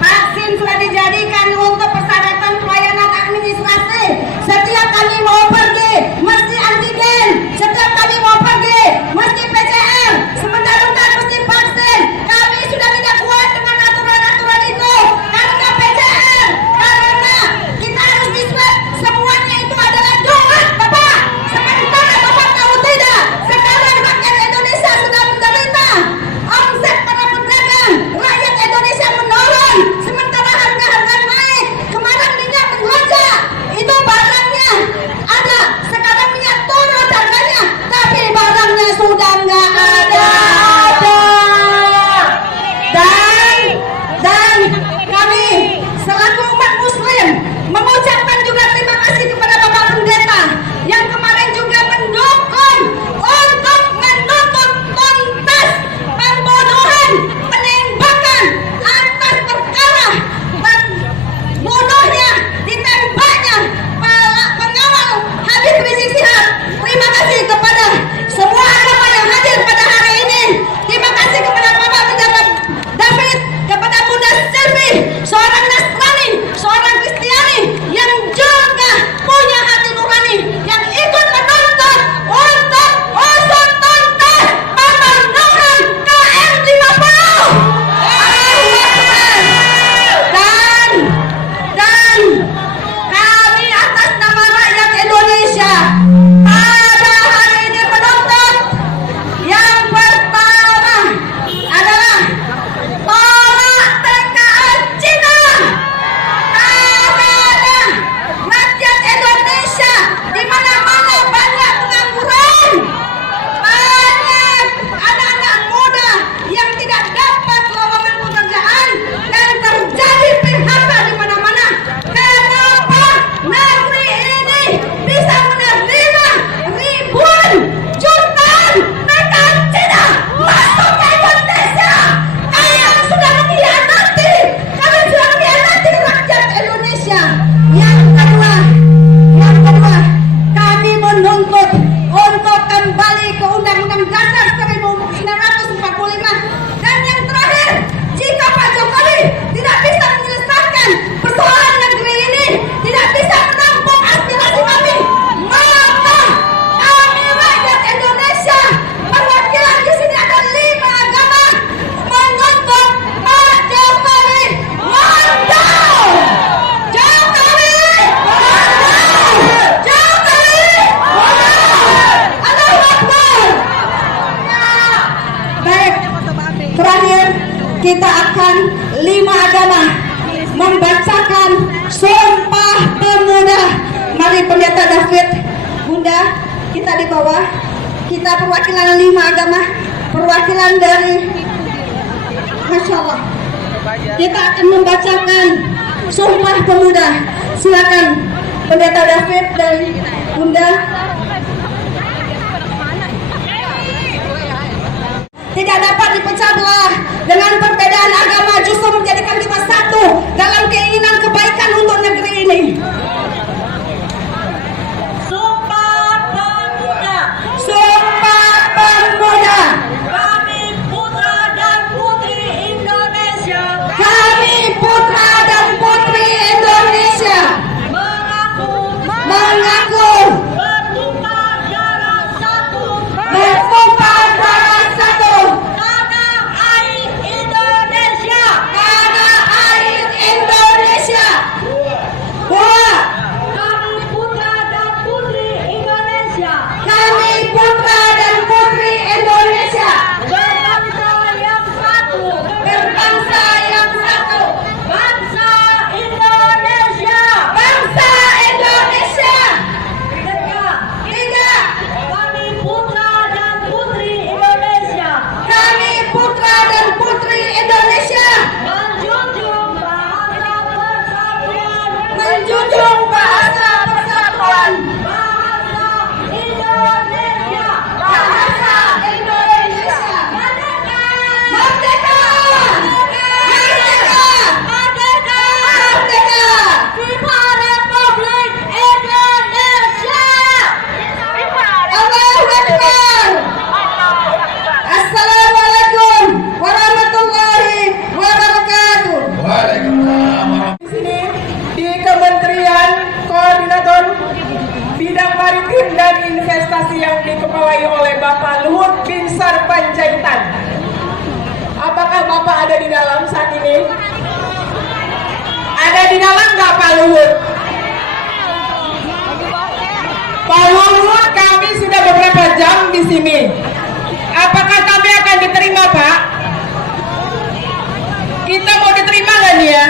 vaksin sudah dijadikan untuk persyaratan pelayanan administrasi. Setiap kali mau pergi mesti antigen, setiap kali mau pergi mesti PCR, sebentar-bentar mesti vaksin. Kami sudah tidak kuat dengan aturan-aturan itu karena PCR, karena kita harus diswab. Semuanya itu adalah doa, Bapak. Sementara Bapak tahu tidak, sekarang rakyat Indonesia sudah menderita. Omset para pedagang, rakyat Indonesia menurun, sementara harga-harga naik. Kemarin minyak melonjak, itu barangnya ada. Sekarang minyak turun harganya, tapi barangnya sudah nggak ada. Dan kami selaku umat Muslim mengucapkan juga terima kasih kepada Bapak Pendeta yang kemarin juga mendukung untuk menuntut tuntas pembunuhan, penembakan atas perkara bunuhnya, ditembaknya pengawal Habib Rizik Syihab. Terima kasih kepada semua agama yang hadir pada hari ini. Terima kasih kepada Bapak Pendeta David, kepada Bunda Selvi, seorang Nasrani, seorang Kristiani yang juga punya hati nurani, yang ikut menuntut untuk usut tuntas pembunuhan KM50. Dan kami atas nama rakyat Indonesia pada hari ini menuntut yang pertama adalah tolak TKA Cina karena rakyat Indonesia di mana-mana banyak pengangguran, banyak anak-anak muda yang tidak dapat lowongan pekerjaan dan terjadi PHK di mana-mana. Kenapa negeri ini bisa menerima ribuan jutaan TKA Cina masuk ke Indonesia? Kalian sudah mengkhianati, kalian sudah mengkhianati rakyat Indonesia. Yang kedua, kami menuntut untuk kembali ke Undang-Undang Dasar 1945. Dan yang terakhir, jika Pak Jokowi tidak bisa menyelesaikan persoalan negeri ini, tidak bisa menampung aspirasi kami, maka kami rakyat Indonesia, perwakilan di sini ada 5 agama, menuntut Pak Jokowi mundur. Jokowi mundur. Jokowi mundur. Allahu Akbar. Baik, terakhir kita akan 5 agama membacakan Sumpah Pemuda. Mari Pendeta David, Bunda, kita di bawah. Kita perwakilan 5 agama, perwakilan dari Masya Allah. Kita akan membacakan Sumpah Pemuda. Silakan Pendeta David dan Bunda. Tidak dapat dipecah belah dengan perbedaan agama, justru menjadikan kita satu dalam keinginan kebaikan untuk negeri ini. Sumpah Pemuda. Sumpah Pemuda. Kami putra dan putri Indonesia. Kami putra dan putri Indonesia. Mengaku vaksinasi yang dikepalai oleh Bapak Luhut Binsar Panjaitan. Apakah Bapak ada di dalam saat ini? Ada di dalam nggak Pak Luhut? Pak Luhut, kami sudah beberapa jam di sini. Apakah kami akan diterima, Pak? Kita mau diterima nggak nih ya?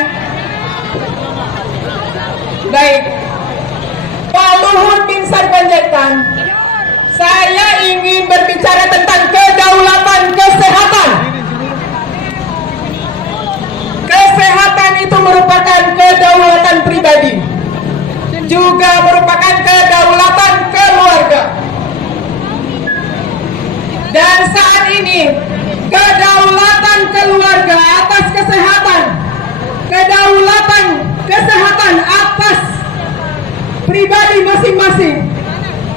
Baik, Pak Luhut Binsar Panjaitan, saya ingin berbicara tentang kedaulatan kesehatan. Kesehatan itu merupakan kedaulatan pribadi, juga merupakan kedaulatan keluarga. Dan saat ini, kedaulatan keluarga atas kesehatan, kedaulatan kesehatan atas pribadi masing-masing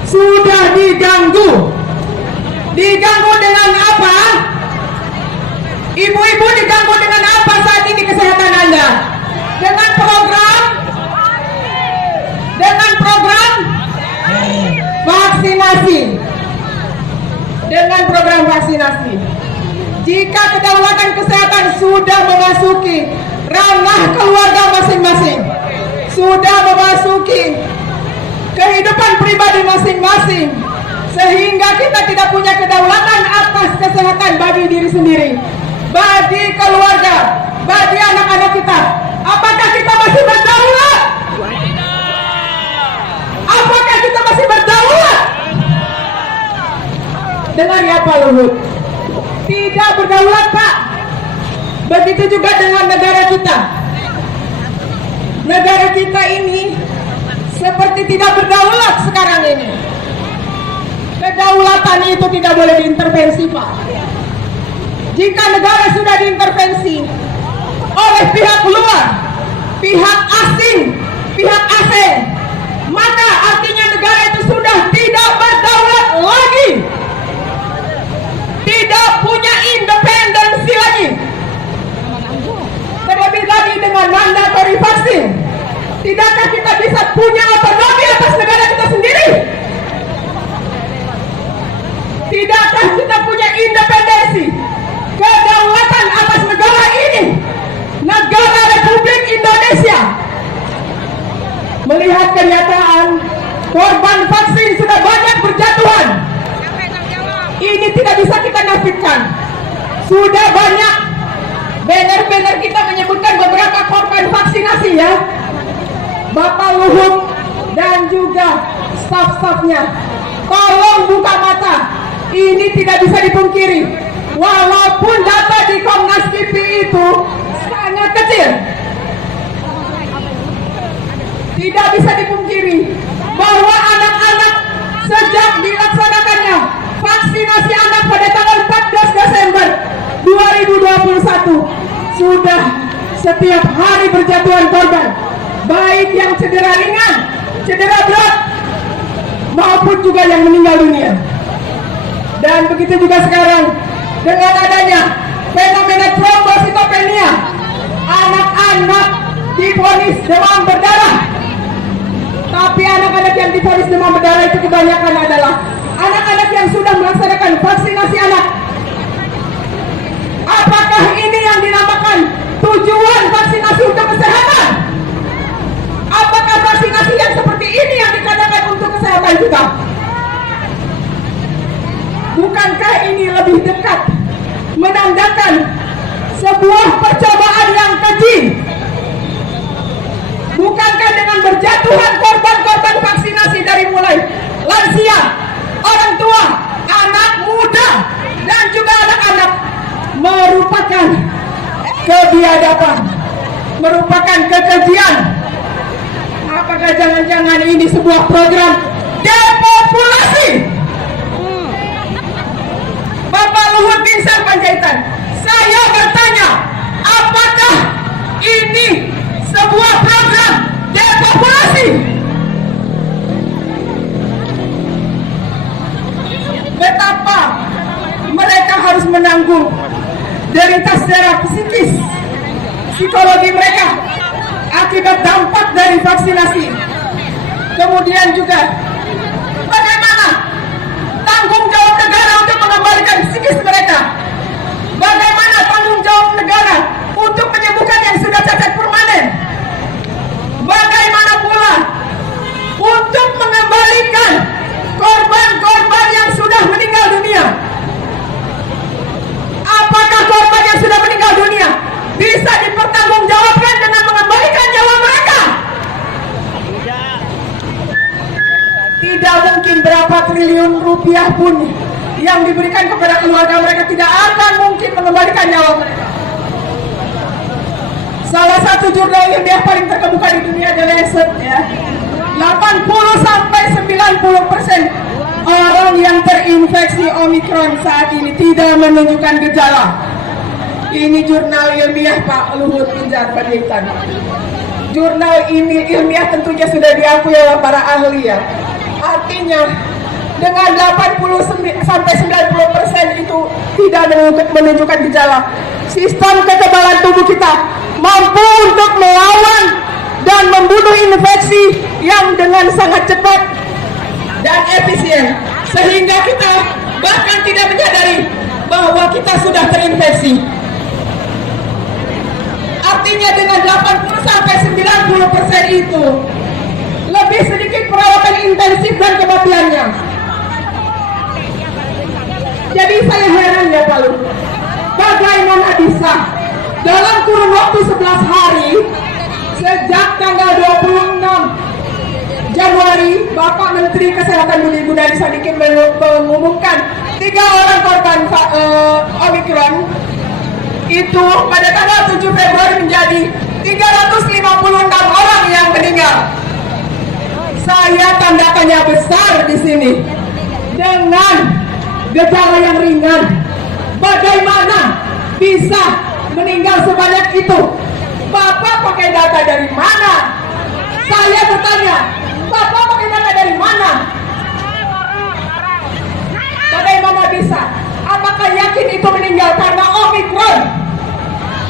sudah diganggu. Diganggu dengan apa? Ibu-ibu, diganggu dengan apa saat ini kesehatan Anda? Dengan program vaksinasi. Dengan program vaksinasi. Jika kedaulatan kesehatan sudah memasuki ranah keluarga masing-masing, sudah memasuki kehidupan pribadi masing-masing, sehingga kita tidak punya kedaulatan atas kesehatan bagi diri sendiri, bagi keluarga, bagi anak-anak kita. Apakah kita masih berdaulat? Apakah kita masih berdaulat? Dengar ya Pak Luhut, tidak berdaulat Pak. Begitu juga dengan negara kita. Negara kita ini seperti tidak berdaulat sekarang ini. Kedaulatan itu tidak boleh diintervensi Pak. Jika negara sudah diintervensi oleh pihak luar, pihak asing, pihak asing, maka artinya negara itu sudah tidak berdaulat lagi, tidak punya independensi lagi. Terlebih lagi dengan mandatory vaksin, tidakkah kita bisa punya otonomi atas negara kita sendiri? Tidakkah kita punya independensi, kedaulatan atas negara ini, negara Republik Indonesia? Melihat kenyataan korban vaksin sudah banyak berjatuhan, ini tidak bisa kita nafikan. Sudah banyak banner-banner kita menyebutkan beberapa korban vaksinasi ya, Bapak Luhut dan juga staf-stafnya. Tolong buka mata, ini tidak bisa dipungkiri. Walaupun data di Komnas KIPI itu sangat kecil, tidak bisa dipungkiri bahwa anak-anak sejak dilaksanakannya vaksinasi anak pada tanggal 14 Desember 2021 sudah setiap hari berjatuhan korban, baik yang cedera ringan, cedera berat, maupun juga yang meninggal dunia. Dan begitu juga sekarang dengan adanya fenomena trombositopenia, anak-anak divonis demam berdarah. Tapi anak-anak yang divonis demam berdarah itu kebanyakan adalah anak-anak yang sudah melaksanakan vaksinasi anak. Apakah ini yang dinamakan tujuan vaksinasi untuk kesehatan? Apakah vaksinasi yang seperti ini yang dikatakan untuk kesehatan kita? Bukankah ini lebih dekat menandakan sebuah percobaan yang keji? Bukankah dengan berjatuhan korban-korban vaksinasi dari mulai lansia, orang tua, anak muda, dan juga anak-anak merupakan kebiadaban, merupakan kekejian? Apakah jangan-jangan ini sebuah program depopulasi? Bapak Luhut Binsar Panjaitan, saya bertanya, apakah ini sebuah program depopulasi? Betapa mereka harus menanggung derita secara psikis, psikologi mereka akibat dampak dari vaksinasi. Kemudian juga bagaimana mungkin berapa triliun rupiah pun yang diberikan kepada keluarga mereka tidak akan mungkin mengembalikan nyawa mereka. Salah satu jurnal ilmiah paling terkemuka di dunia adalah Lancet ya. 80 sampai 90% orang yang terinfeksi Omikron saat ini tidak menunjukkan gejala. Ini jurnal ilmiah Pak Luhut Binjar Panjaitan. Jurnal ini ilmiah tentunya sudah diakui oleh para ahli ya. Artinya dengan 80 sampai 90% itu tidak menunjukkan gejala. Sistem kekebalan tubuh kita mampu untuk melawan dan membunuh infeksi yang dengan sangat cepat dan efisien, sehingga kita bahkan tidak menyadari bahwa kita sudah terinfeksi. Artinya dengan 80 sampai 90% itu lebih sedikit perawatan intensif dan kematiannya. Jadi saya heran ya Pak Luhut, bagaimana bisa dalam kurun waktu 11 hari sejak tanggal 26 Januari Bapak Menteri Kesehatan Budi Gunadi Sadikin mengumumkan 3 orang korban Omikron itu pada tanggal 7 Februari menjadi 356 orang yang meninggal. Saya tanda tanya besar di sini. Dengan gejala yang ringan, bagaimana bisa meninggal sebanyak itu? Bapak pakai data dari mana? Saya bertanya, Bapak pakai data dari mana? Bagaimana bisa? Apakah yakin itu meninggal karena Omikron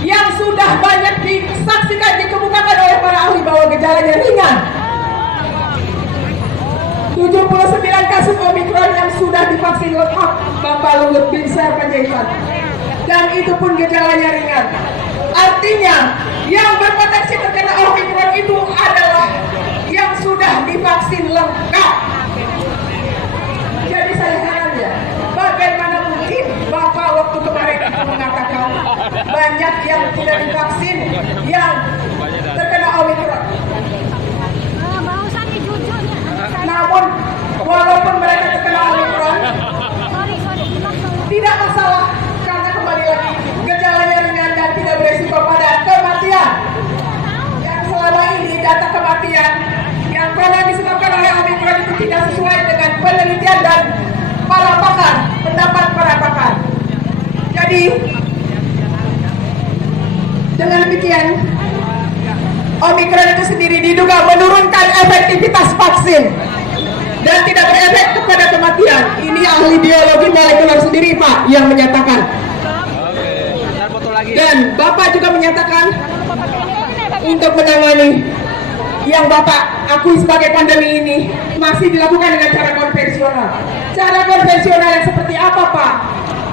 yang sudah banyak disaksikan, dikemukakan oleh para ahli bahwa gejalanya ringan? 79 kasus Omikron yang sudah divaksin lengkap Bapak Luhut Binjar Panjaitan, dan itu pun gejalanya ringan. Artinya yang berpotensi terkena Omikron itu adalah yang sudah divaksin lengkap. Jadi saya heran ya, bagaimana mungkin Bapak waktu kemarin mengatakan banyak yang tidak divaksin yang terkena Omikron. Namun walaupun mereka terkena Omikron tidak masalah, karena kembali lagi gejalanya ringan dan tidak beresiko pada kematian. Yang selama ini data kematian yang pernah disebabkan oleh Omikron itu tidak sesuai dengan penelitian dan para pakar, pendapat para pakar. Jadi dengan demikian Omikron itu sendiri diduga menurunkan efektivitas vaksin dan tidak berefek kepada kematian. Ini ahli biologi molekuler sendiri Pak yang menyatakan. Dan Bapak juga menyatakan untuk menangani yang Bapak akui sebagai pandemi ini masih dilakukan dengan cara konvensional. Cara konvensional yang seperti apa Pak?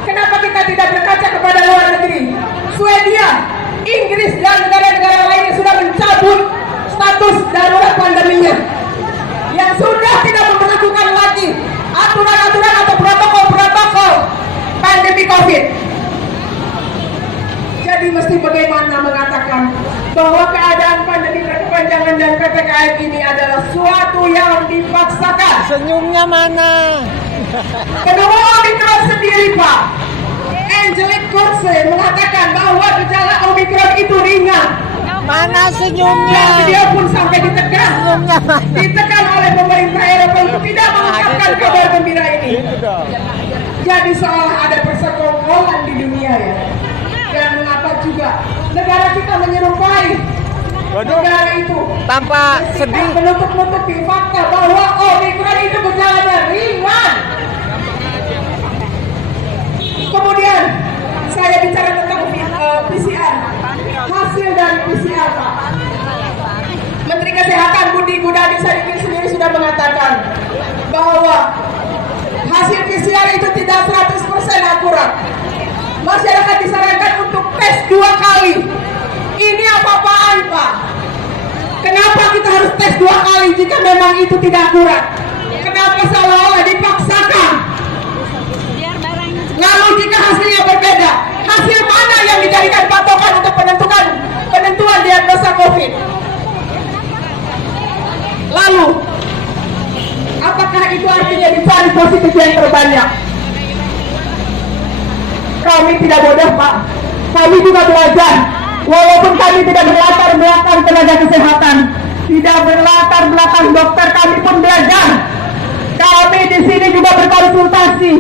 Kenapa kita tidak berkaca kepada luar negeri? Swedia, Inggris dan negara-negara lainnya sudah mencabut status darurat pandeminya, yang sudah tidak memperlakukan lagi aturan-aturan atau protokol-protokol pandemi COVID. Jadi mesti bagaimana mengatakan bahwa keadaan pandemi berkepanjangan dan PPKM ini adalah suatu yang dipaksakan. Senyumnya mana? Kedua Omikron sendiri Pak, Angelique Corse mengatakan bahwa gejala Omikron itu ringan. Mana senyumnya? Dan dia pun sampai ditekan oleh pemerintah Eropa untuk tidak mengungkapkan kabar gembira ini. Jadi seolah ada persekongkolan di dunia ya. Dan mengapa juga negara kita menyerupai negara itu Tanpa sedih. menutup-nutupi fakta bahwa Omikron itu gejalanya ringan. Kemudian saya bicara tentang PCR, hasil dari PCR Pak. Menteri Kesehatan Budi Gunadi Sadikin sendiri sudah mengatakan bahwa hasil PCR itu tidak 100% akurat. Masyarakat disarankan untuk tes 2 kali. Ini apa-apaan Pak? Kenapa kita harus tes 2 kali jika memang itu tidak akurat? Kenapa seolah-olah dipaksakan? Lalu jika hasilnya berbeda, hasil mana yang dijadikan patokan untuk penentuan diagnosa COVID? Lalu, apakah itu memberikan positif yang terbanyak. Kami tidak bodoh, Pak. Kami juga belajar. Walaupun kami tidak berlatar belakang tenaga kesehatan, tidak berlatar belakang dokter, kami pun belajar. Kami di sini juga berkonsultasi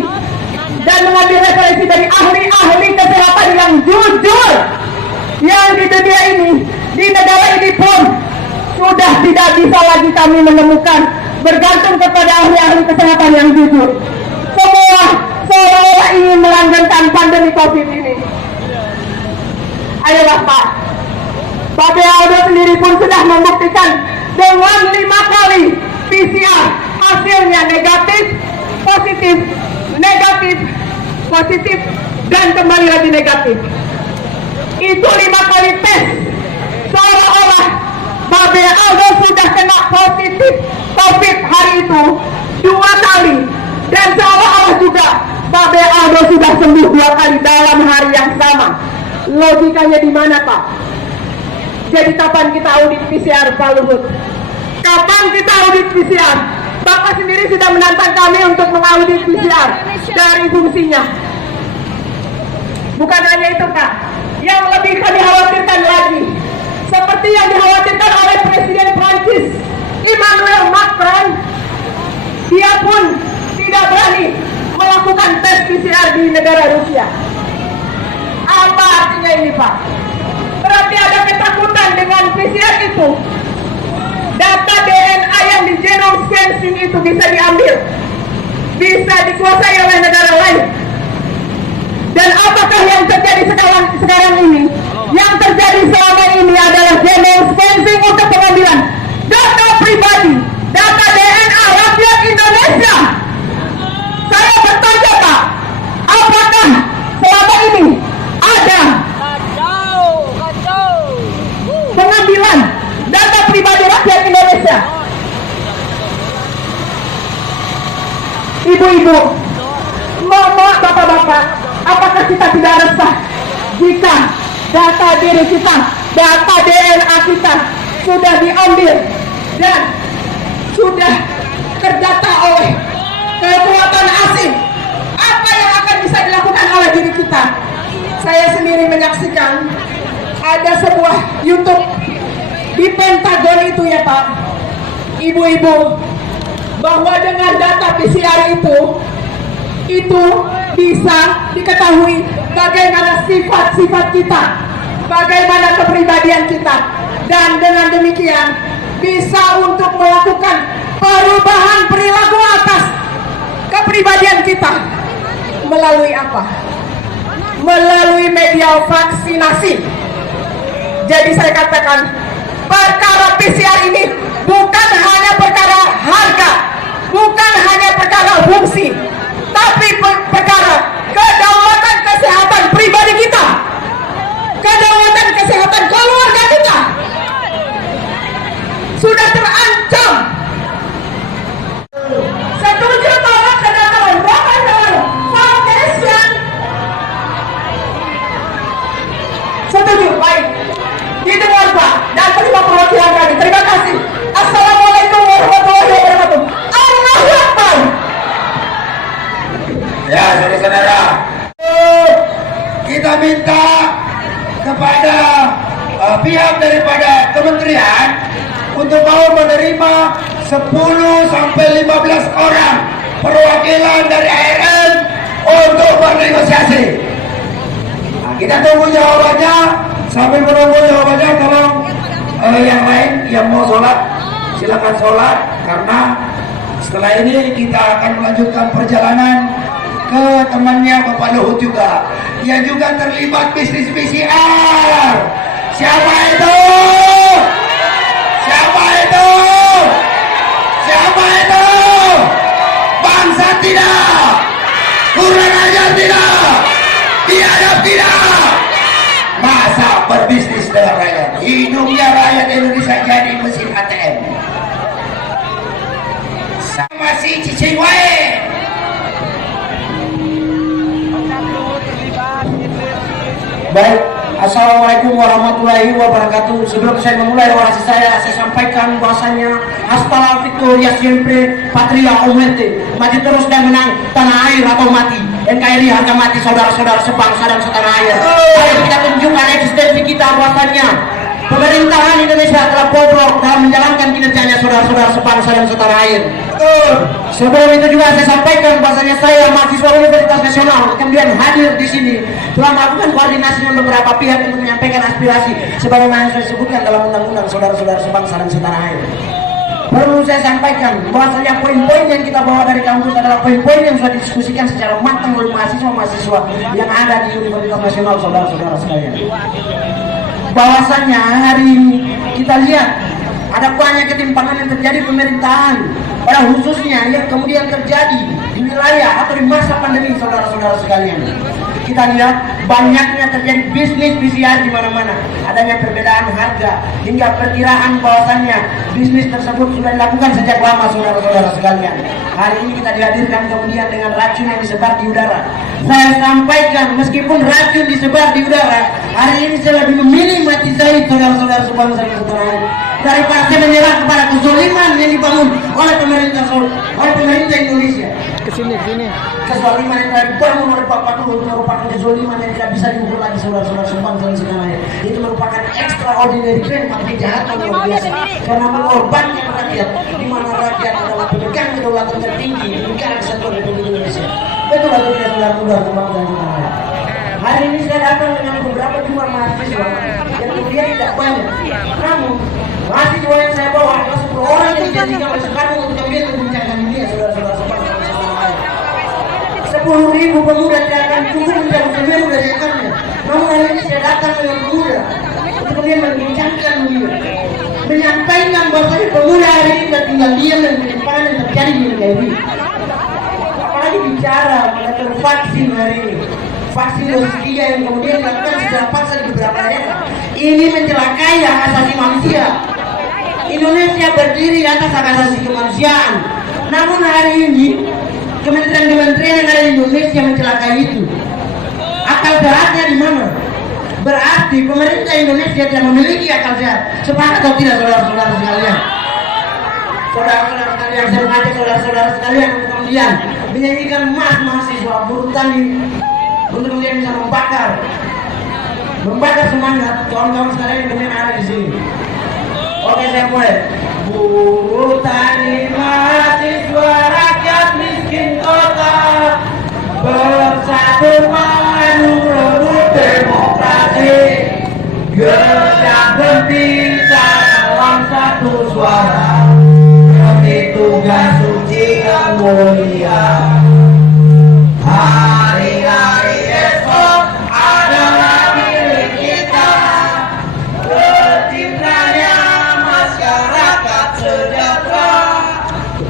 dan mengambil referensi dari ahli-ahli kesehatan yang jujur, yang di dunia ini, di negara ini pun sudah tidak bisa lagi kami menemukan, bergantung kepada ahli-ahli kesehatan yang jujur. Semua seolah-olah ingin melanggengkan pandemi COVID ini. Ayolah Pak, Pak Aldo sendiri pun sudah membuktikan dengan 5 kali PCR hasilnya negatif, positif, negatif, positif, dan kembali lagi negatif. Itu 5 kali tes, seolah-olah Pak Aldo sudah kena positif COVID hari itu 2 kali, dan seolah-olah juga Pak Aldo sudah sembuh 2 kali dalam hari yang sama. Logikanya di mana, Pak? Jadi kapan kita audit PCR, Pak Luhut? Kapan kita audit PCR? Bapak sendiri sudah menantang kami untuk mengaudit PCR dari fungsinya. Bukan hanya itu, Pak. Yang lebih kami khawatirkan lagi, seperti yang dikhawatirkan oleh Presiden Prancis Emmanuel Macron, dia pun tidak berani melakukan tes PCR di negara Rusia. Apa artinya ini, Pak? Berarti ada ketakutan dengan PCR itu. Data DNA yang di genome sequencing itu bisa diambil, bisa dikuasai oleh negara lain. Dan apakah yang terjadi sekarang ini? Yang terjadi selama ini adalah genome sequencing untuk pengambilan data pribadi, data DNA rakyat Indonesia. Saya bertanya, Pak, apakah selama ini ada pengambilan data pribadi rakyat Indonesia? Ibu-ibu, mama, bapak-bapak, apakah kita tidak resah jika data diri kita, data DNA kita sudah diambil dan sudah terdata oleh kekuatan asing? Apa yang akan bisa dilakukan oleh diri kita? Saya sendiri menyaksikan ada sebuah YouTube di Pentagon itu ya Pak, ibu-ibu, bahwa dengan data PCR itu bisa diketahui bagaimana sifat-sifat kita, bagaimana kepribadian kita, dan dengan demikian bisa untuk melakukan perubahan perilaku atas kepribadian kita. Melalui apa? Melalui media vaksinasi. Jadi saya katakan, perkara PCR ini bukan hanya perkara harga, bukan hanya perkara fungsi, tapi perkara kedaulatan kesehatan pribadi kita, kedaulatan kesehatan keluarga kita sudah terancam. Setuju tolak kedatangan Bapak Foundation. Setuju, baik. Didengar Pak dan terima perwakilan kami. Terima kasih. Assalamualaikum warahmatullahi wabarakatuh. Allahu Akbar. Ya, saudara-saudara, kita minta kepada pihak daripada kementerian untuk mau menerima 10 sampai 15 orang perwakilan dari ARN untuk bernegosiasi. Nah, kita tunggu jawabannya. Sambil menunggu jawabannya, tolong yang lain yang mau sholat silakan sholat, karena setelah ini kita akan melanjutkan perjalanan ke temannya Bapak Luhut juga, yang juga terlibat bisnis PCR. Siapa itu? Siapa itu? Siapa itu? Bangsa tidak, kurang ajar tidak, biadab tidak. Masa berbisnis dengan rakyat? Hidupnya rakyat Indonesia jadi mesin ATM. Masih cicing wae. Baik, assalamualaikum warahmatullahi wabarakatuh. Sebelum saya memulai orasi saya sampaikan bahwasanya hasta la victoria siempre, patria o muerte, maju terus dan menang, tanah air atau mati. NKRI harga mati saudara-saudara sebangsa dan setanah air. Ayo kita tunjukkan eksistensi kita bahwasannya pemerintahan Indonesia telah bobrok dalam menjalankan kinerjanya saudara-saudara sebangsa dan setanah air. Sebelum itu juga saya sampaikan bahwasanya saya mahasiswa Universitas Nasional kemudian hadir di sini telah melakukan koordinasi dengan beberapa pihak untuk menyampaikan aspirasi sebagaimana yang saya sebutkan dalam undang-undang saudara-saudara sebangsa dan setanah air. Perlu saya sampaikan bahwasanya poin-poin yang kita bawa dari kampus adalah poin-poin yang sudah didiskusikan secara matang oleh mahasiswa-mahasiswa yang ada di Universitas Nasional saudara-saudara sekalian. Bahwasanya hari ini kita lihat ada banyak ketimpangan yang terjadi di pemerintahan, pada khususnya yang kemudian terjadi di wilayah atau di masa pandemi saudara-saudara sekalian. Kita lihat banyaknya terjadi bisnis PCR di mana-mana, adanya perbedaan harga hingga perkiraan bahwasannya bisnis tersebut sudah dilakukan sejak lama saudara-saudara sekalian. Hari ini kita dihadirkan kemudian dengan racun yang disebar di udara. Saya sampaikan meskipun racun disebar di udara, hari ini saya lebih memilih mati syahid saudara-saudara sebangsa dan setanah air daripada saya menyerah kepada kezaliman yang dibangun oleh pemerintah Indonesia. Kesini. Kezaliman yang telah dibangun oleh Bapak Luhut merupakan kezaliman yang tidak bisa diukur lagi saudara-saudara sebangsa dan setanah air. Itu merupakan extraordinary crime atau kejahatan luar biasa karena mengorbankan rakyat, di mana rakyat adalah pemegang kedaulatan tertinggi di negara kesatuan Republik Indonesia. Betul atau tidak saudara-saudara sebangsa dan setanah air? Hari ini saya datang dengan beberapa jumlah mahasiswa yang kemudian tidak banyak. Namun mahasiswa yang saya bawa adalah 10 orang yang dijadikan oleh Soekarno untuk kemudian membincangkan dunia saudara-saudara sebangsa dan setanah air. 10.000 pemuda tidak akan cukup mencabut semeru dari akarnya. Namun hari ini saya datang dengan pemuda untuk kemudian membincangkan dunia, menyampaikan bahwasanya pemuda hari ini tidak tinggal diam dan ketimpangan yang terjadi di negara ini. Apalagi bicara mengenai vaksin hari ini. Vaksin dosis 3 yang kemudian dilakukan secara paksa di beberapa daerah. Ini mencelakai hak asasi manusia. Indonesia berdiri atas hak asasi kemanusiaan. Namun hari ini kementerian-kementerian yang ada di Indonesia mencelakai itu. Akal sehatnya di mana? Berarti pemerintah Indonesia tidak memiliki akal sehat. Sepakat atau tidak saudara-saudara sekalian? Saudara-saudara sekalian, saya mengajak saudara-saudara sekalian untuk kemudian menyanyikan emas mahasiswa buruh tani untuk kemudian bisa membakar semangat kawan-kawan sekalian yang kemudian ada di sini. Oke, saya mulai. Buruh tani mahasiswa rakyat miskin kota bersatu maju rebut demokrasi, gerak berpisah dalam satu suara demi tugas suci yang mulia. Hari-hari esok adalah milik kita, terciptanya masyarakat sejahtera,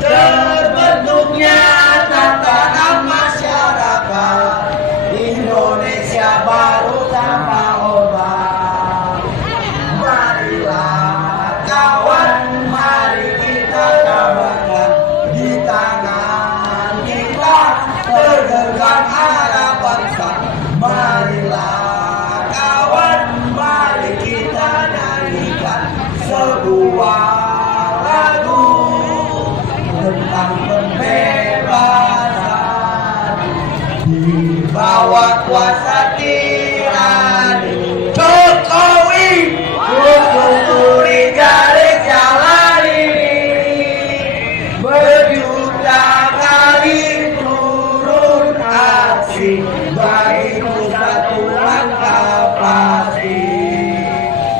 terbentuknya tatanan masyarakat Indonesia baru tanpa obat. Marilah kawan, mari kita tabahkan di tangan kita tergenggam arah bangsa. Marilah kawan, mari kita nyanyikan sebuah lagu tentang pembebasan di bawah kuasa tirani Jokowi. Kusuri garis jalan ini, berjuta kali turun aksi, bagiku satu langkah pasti.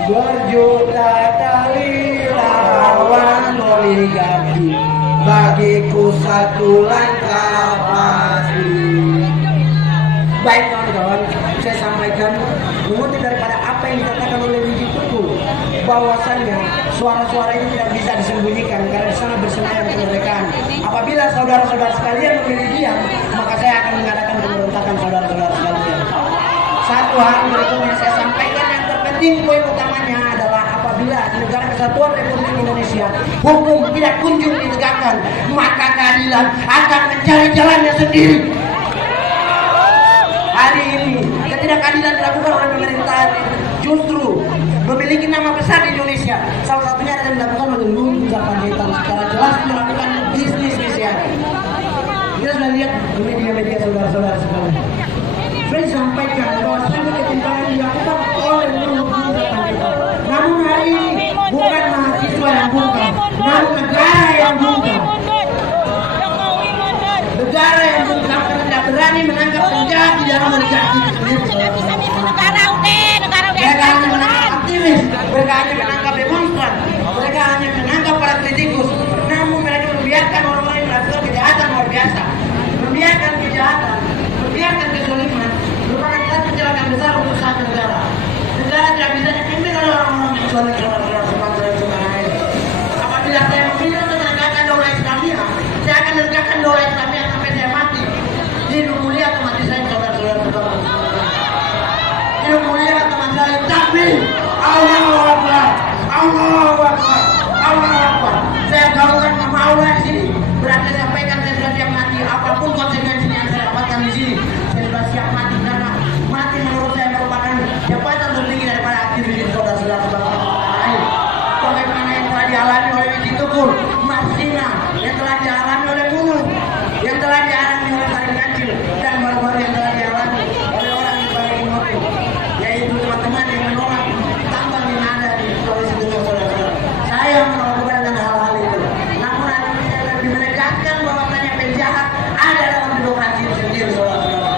Berjuta kali lawan oligarki, bagiku satu langkah pasti. Baik kawan-kawan, saya sampaikan mengutip daripada apa yang dikatakan oleh Wiji Tukul, bahwasannya suara-suara ini tidak bisa disembunyikan karena di sana bersemayam kemerdekaan. Apabila saudara-saudara sekalian memilih diam, maka saya akan mengadakan pemberontakan saudara-saudara sekalian. Satu hal berikutnya yang saya sampaikan yang terpenting, poin utamanya adalah apabila di negara kesatuan Republik Indonesia hukum tidak kunjung ditegakkan, maka keadilan akan mencari jalannya sendiri. Hari ini ketidakadilan dilakukan oleh pemerintahan justru memiliki nama besar di Indonesia. Salah satunya adalah dilakukan oleh Luhut Bin Sarpanjaitan secara jelas melakukan bisnis misiari. Kita sudah lihat di media-media saudara-saudara sekalian. Saya sampaikan bahwa sangat ketimpangan dilakukan oleh Luhut Bin Sarpanjaitan. Namun hari ini bukan mahasiswa yang bungkam, namun negara yang bungkam. Negara yang bungkam karena tidak berani menangkap penjahat di dalam organisasi tersebut. Mereka hanya menangkap aktivis, mereka hanya menangkap demonstran, mereka hanya menangkap para kritikus. Namun mereka membiarkan orang lain melakukan kejahatan luar biasa, membiarkan kejahatan, membiarkan kezaliman, merupakan satu kecelakaan besar untuk satu negara. Negara tidak bisa dipimpin oleh orang-orang yang zalim saudara-saudara sebangsa dan setanah air. Apabila saya memilih untuk menegakkan daulah Islamiyah, saya akan menegakkan daulah Islamiyah sampai saya mati. Hidup mulia atau mati saya saudara-saudara sebangsa. Hidup mulia atau mati saya. Takbir! Allahu Akbar! Allahu Akbar! Allahu Akbar! Saya gaungkan nama Allah di sini. Berarti saya sampaikan saya sudah siap mati. Apapun konsekuensi yang saya dapatkan di sini, saya sudah siap mati karena mati menurut saya merupakan jabatan tertinggi daripada aktivis saudara-saudara sebangsa lain. Bagaimana yang telah dialami oleh Wiji Tukur, Mas Sina, yang telah dialami oleh Munu, yang telah dialami oleh Salim Kancil, dan baru-baru yang telah dialami oleh orang yang paling mengerti, yaitu teman-teman yang menolak tambang yang ada di Sulawesi Tengah saudara-saudara. Saya menolak kebenaran hal-hal itu. Namun hari ini saya lebih menegaskan bahwasanya penjahat ada dalam birokrasi itu sendiri saudara-saudara.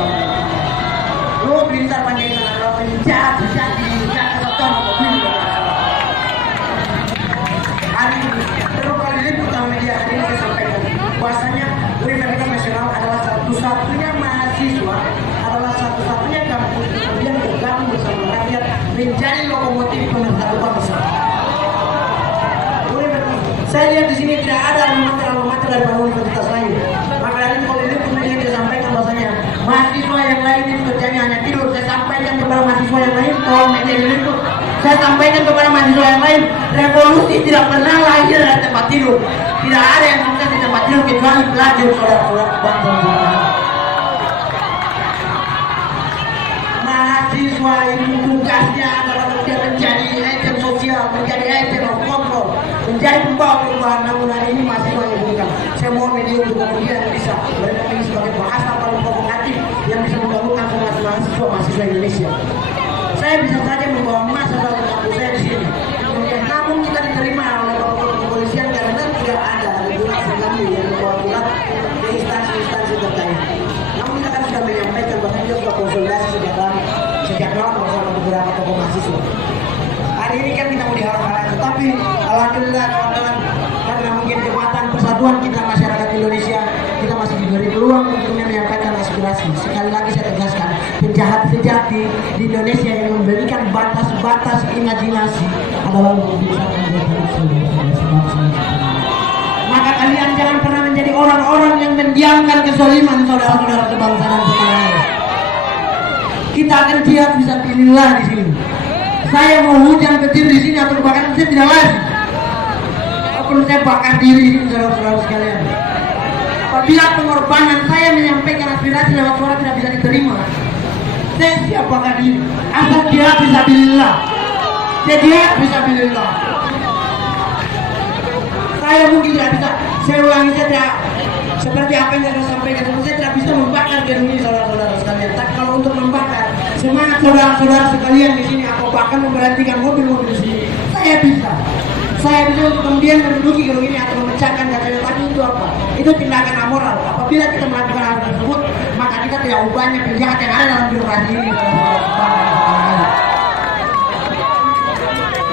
Luhut Bin Sarpanjaitan adalah penjahat sejati di Kesatuan Republik Indonesia. Hari ini perlu kali liput sama media hari ini saya sampaikan bahwasanya Universitas Nasional adalah satu-satunya mahasiswa, adalah satu-satunya kampus yang bergabung bersama rakyat menjadi lokomotif pemersatu bangsa. Saya lihat di sini tidak ada alma-mater dari universitas lain. Maka dari itu kalau liput media saya sampaikan bahwasanya mahasiswa yang lain itu kerjanya hanya tidur. Saya sampaikan kepada mahasiswa yang lain, kalau media diliput, saya sampaikan kepada mahasiswa yang lain, revolusi tidak pernah lahir dari tempat tidur. Tidak ada yang sukses di tempat tidur kecuali pelajar saudara-saudara bangsa. Mahasiswa itu tugasnya adalah menjadi agent sosial, menjadi agent of control, menjadi pembawa perubahan. Namun hari ini mahasiswa yang bukan. Saya mohon media untuk kemudian bisa mereka ini sebagai bahasa paling provokatif yang bisa menggabungkan semua mahasiswa Indonesia. Saya bisa saja membawa masa dalam kampus saya di sini. Namun kita diterima oleh kepolisian karena tidak ada regulasi kami yang membawa surat ke instansi-instansi terkait. Namun kita kan sudah menyampaikan bahwa kita sudah konsolidasi sejak lama bersama beberapa tokoh mahasiswa. Hari ini kan kita mau diharap-harap, tetapi alhamdulillah kawan-kawan, karena mungkin kekuatan persatuan kita masyarakat Indonesia, kita masih diberi peluang untuk menyampaikan aspirasi. Sekali lagi saya tegaskan, penjahat sejati di Indonesia yang memberikan batas-batas imajinasi adalah maka kalian jangan pernah menjadi orang-orang yang mendiamkan kezaliman saudara-saudara sebangsa dan setanah air. Kita akan jihad fisabilillah di sini. Saya mau hujan petir di sini atau bahkan saya tidak lagi. Walaupun saya bakar diri ini saudara-saudara sekalian. Apabila pengorbanan saya menyampaikan aspirasi lewat suara tidak bisa diterima, saya siap bakar diri. Asal jihad fisabilillah. Saya jihad fisabilillah. Saya mungkin tidak bisa. Saya ulangi saja seperti apa yang saya sampaikan. Saya tidak bisa membakar gedung ini saudara-saudara sekalian. Tapi kalau untuk membakar semangat saudara-saudara sekalian di sini atau bahkan memberhentikan mobil-mobil di sini, saya bisa. Saya bisa untuk kemudian menduduki gedung ini atau memecahkan kacanya. Tapi itu apa? Itu tindakan amoral. Apabila kita melakukan hal tersebut, maka kita tidak ubahnya penjahat yang ada dalam birokrasi ini.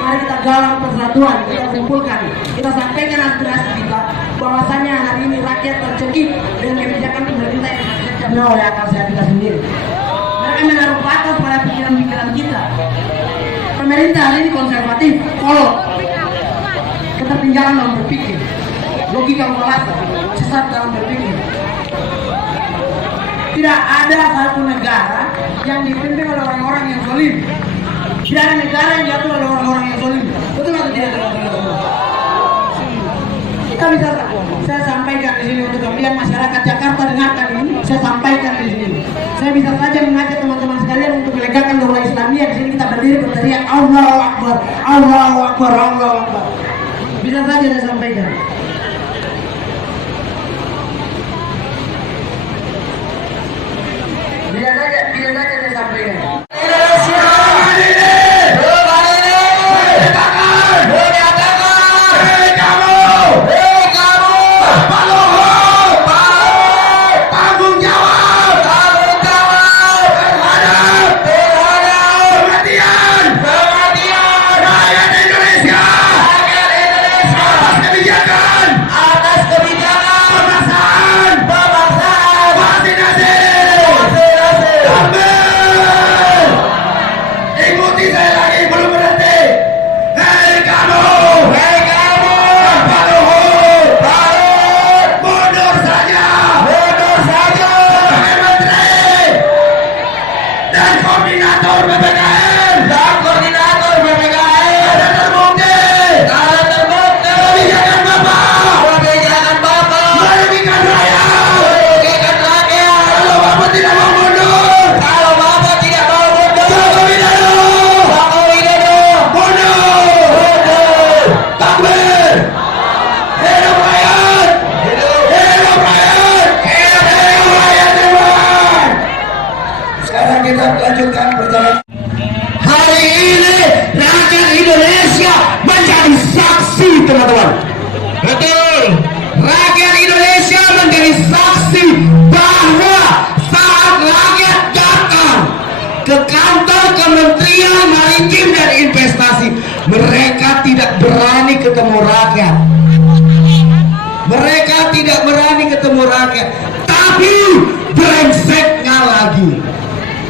Mari kita galang persatuan, kita kumpulkan, kita sampaikan aspirasi kita bahwasanya hari ini rakyat tercekik dengan kebijakan pemerintah yang tercekik oleh akal sehat kita sendiri. Mereka menaruh batas pada pikiran-pikiran kita. Pemerintah hari ini konservatif, kolot, ketertinggalan dalam berpikir, logika melata, sesat dalam berpikir. Tidak ada satu negara yang dipimpin oleh orang-orang yang zalim. Tidak ada negara yang diatur oleh orang-orang yang zalim. Betul atau tidak? Kita bisa, saya sampaikan di sini untuk kemudian masyarakat Jakarta dengarkan ini. Saya sampaikan di sini. Saya bisa saja mengajak teman-teman sekalian untuk melegakan daulah Islamiyah. Di sini kita berdiri teriak Allahu Akbar, Allahu Akbar, Allahu Akbar. Bisa saja saya sampaikan. Bisa saja saya sampaikan. Teman-teman, betul, rakyat Indonesia menjadi saksi bahwa saat rakyat datang ke kantor Kementerian Maritim dan Investasi, mereka tidak berani ketemu rakyat. Mereka tidak berani ketemu rakyat, tapi brengseknya lagi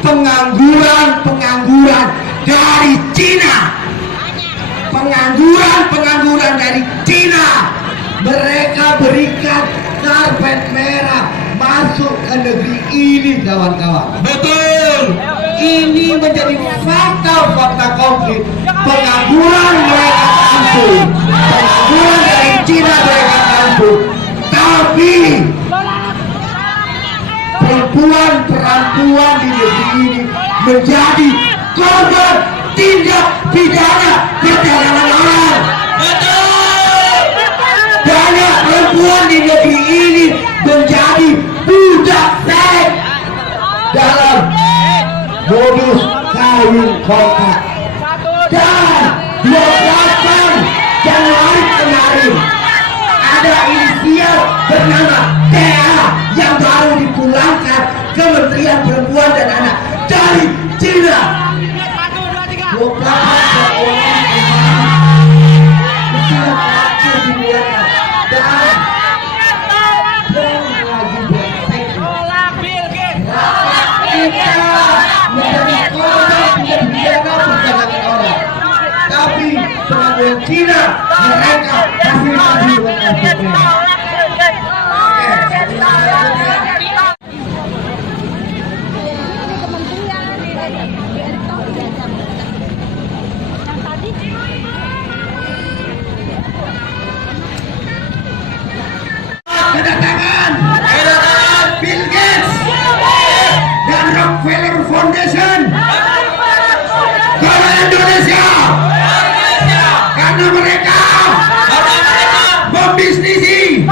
pengangguran dari Cina. Pengangguran dari Cina, mereka berikan karpet merah masuk ke negeri ini, kawan-kawan. Betul. Ini menjadi fakta konkret. Pengangguran mereka kampung, pengangguran dari Cina mereka kampung, tapi perempuan di negeri ini menjadi korban tindak pidana perjalanan orang. Betul. Banyak perempuan di negeri ini menjadi budak seks dalam modus kawin kontrak. Dan 28 Januari kemarin ada inisial bernama TA yang baru dipulangkan Kementerian Perempuan dan Anak dari Cina. 28 orang terakhir dibuatkan dan lagi berseks. Kita menjadi korban tidak pidana perjalanan orang, tapi pengangguran Cina mereka masih kedatangan Bill Gates dan Rockefeller Foundation ke Indonesia karena mereka membisnisi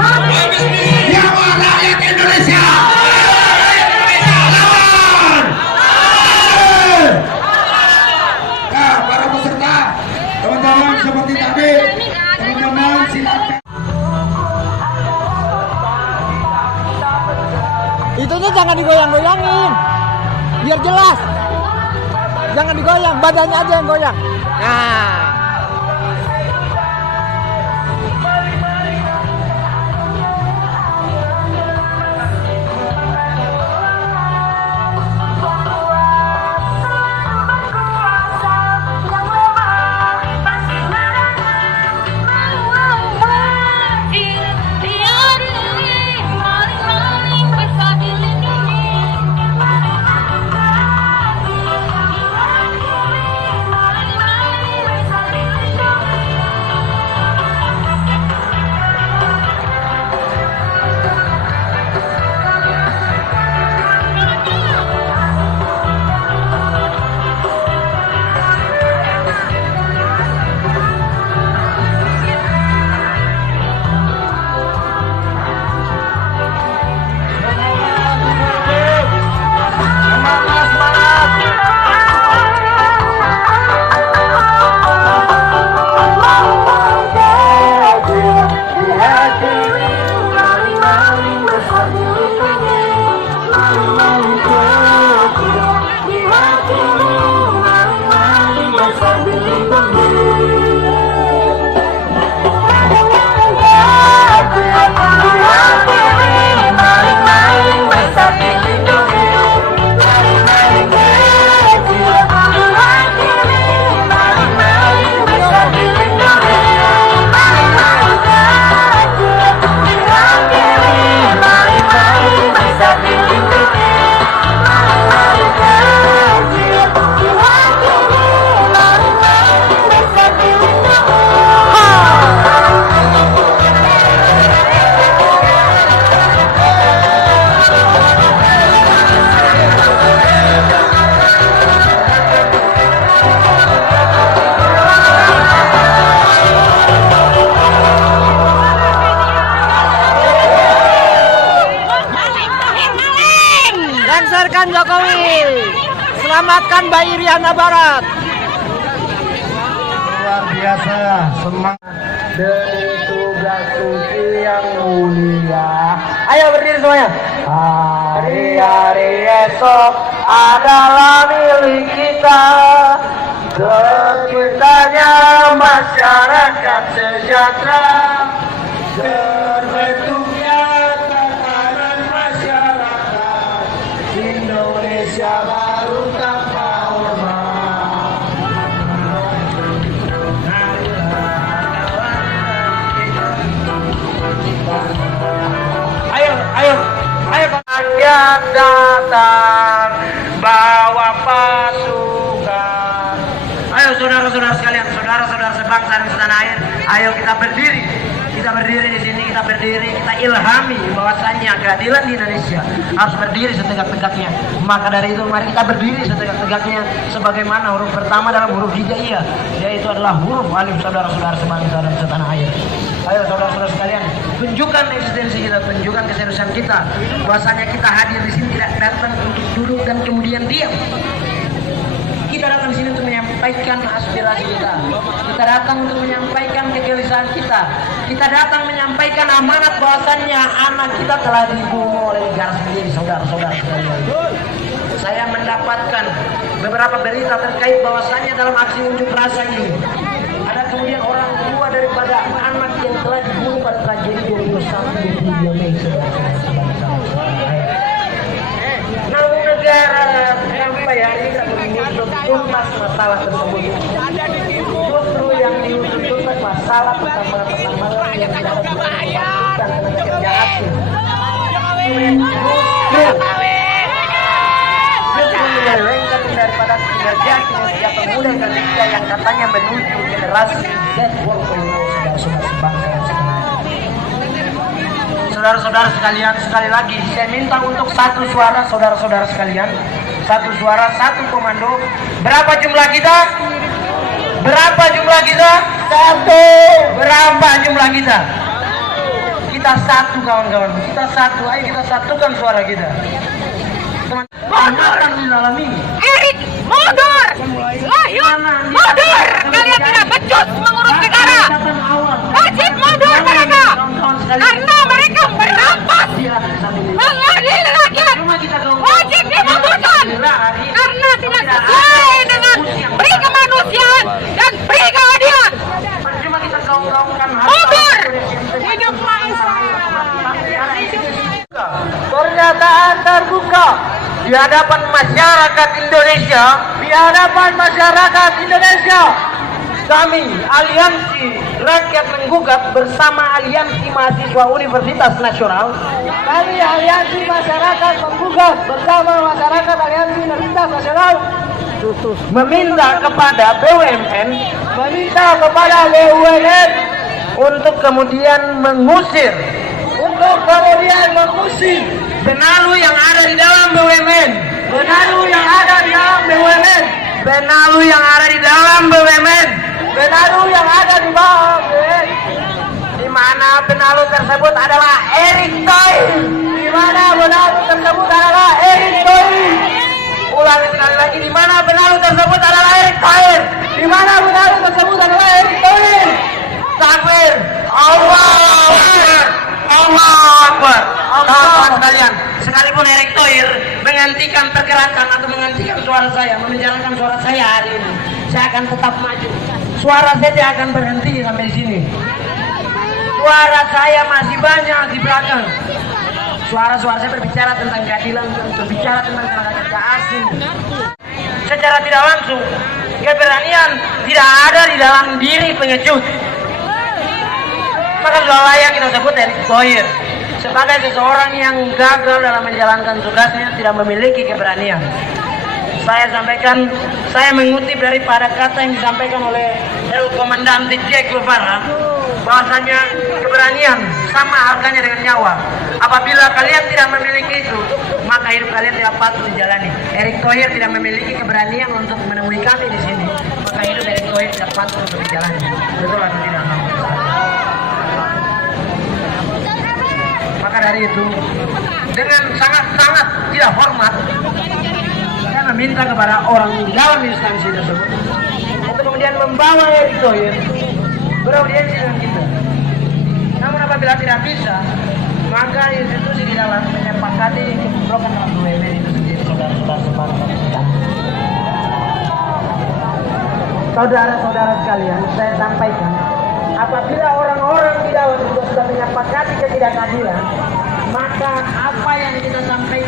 nyawa rakyat Indonesia. Lawan! Nah, para peserta, teman-teman seperti tadi, teman-teman silakan. Itu tuh jangan digoyang-goyangin, biar jelas. Jangan digoyang, badannya aja yang goyang. Nah. Bersama Dengarkan Jokowi. Selamatkan Mbak Iriana Barat. Luar biasa semangat demi tugas suci yang mulia. Ayo berdiri semuanya. Hari-hari esok adalah milik kita. Terciptanya masyarakat sejahtera. Terbentuknya tatanan masyarakat Indonesia baru tanpa hormat. Ayo rakyat datang bawa pasukan. Ayo saudara-saudara sekalian, saudara-saudara sebangsa dan setanah air, ayo kita berdiri. Kita berdiri di sini, kita ilhami bahwasannya keadilan di Indonesia harus berdiri setegak-tegaknya. Maka dari itu mari kita berdiri setegak-tegaknya sebagaimana huruf pertama dalam huruf hijaiyah, yaitu adalah huruf alif, saudara-saudara sebangsa dan setanah air. Ayo saudara-saudara sekalian, tunjukkan eksistensi kita, tunjukkan keseriusan kita, bahwasanya kita hadir di sini tidak datang untuk duduk dan kemudian diam. Kita datang di sini untuk menyampaikan aspirasi kita. Kita datang untuk menyampaikan kegelisahan kita. Kita datang menyampaikan amanat bahwasannya anak kita telah dibunuh oleh negara sendiri, saudara-saudara sekalian. Saya mendapatkan beberapa berita terkait bahwasannya dalam aksi unjuk rasa ini ada kemudian orang tua daripada anak yang telah dibunuh pada tragedi 2001 Mei. Namun negara sampai hari ini tidak mengusut tuntas masalah tersebut. Justru yang diusut tuntas masalah pertama-tama yang tidak dan tenaga kerja asing. Justru menyelewengkan daripada kinerja pemuda Indonesia yang katanya menuju generasi Z saudara-saudara sebangsa yang sekarang. Saudara-saudara sekalian, sekali lagi saya minta untuk satu suara, saudara-saudara sekalian, satu suara, satu komando. Berapa jumlah kita? Berapa jumlah kita? Satu. Berapa jumlah kita? Kita satu, kawan-kawan. Kita satu. Ayo kita satukan suara kita. Mundur! Erik, mundur! Layun, mundur! Kalian tidak becus mengurus negara! Wajib mundur mereka! Karena mereka merampas! Mengadili rakyat! Wajib dimundurkan! Karena tidak sesuai dengan peri kemanusiaan dan peri keadilan! Mundur! Hiduplah Israel! Pernyataan terbuka di hadapan masyarakat Indonesia, di hadapan masyarakat Indonesia. Kami Aliansi Rakyat Menggugat bersama Aliansi Mahasiswa Universitas Nasional. Kami Aliansi Masyarakat Menggugat bersama masyarakat Aliansi Universitas Nasional meminta kepada BUMN, untuk kemudian mengusir benalu yang ada di dalam BUMN, benalu yang ada di bawah BUMN, di mana benalu tersebut adalah Erick Thohir, Ulangi sekali lagi, di mana benalu tersebut adalah Erick Thohir, Takbir, Allahu Akbar. Kawan-kawan sekalian, sekalipun Erick Thohir menghentikan pergerakan atau menghentikan suara saya, membicarakan suara saya hari ini, saya akan tetap maju. Suara saya tidak akan berhenti sampai di sini. Suara saya masih banyak di belakang. Suara-suara saya berbicara tentang keadilan, berbicara tentang tenaga kerja asing. Secara tidak langsung, keberanian tidak ada di dalam diri pengecut. Maka sudah layak kita sebut Erick Thohir sebagai seseorang yang gagal dalam menjalankan tugasnya, tidak memiliki keberanian. Saya mengutip daripada kata yang disampaikan oleh El Komandante Che Guevara, bahwasanya keberanian sama harganya dengan nyawa. Apabila kalian tidak memiliki itu, maka hidup kalian tidak patut dijalani. Erick Thohir tidak memiliki keberanian untuk menemui kami di sini, maka hidup Erick Thohir tidak patut untuk dijalani. Betul atau tidak? Maka dari itu, dengan sangat-sangat tidak tidak hormat, saya meminta kepada orang dalam instansi tersebut untuk kemudian membawa Erick Thohir beraudiensi dengan kita. Namun apabila tidak bisa, maka institusi di dalam menyepakati program BUMN itu sendiri, saudara-saudara kita. Saudara-saudara sekalian, saya sampaikan, apabila orang-orang di dalam sudah menyepakati ketidakadilan, maka apa yang kita sampaikan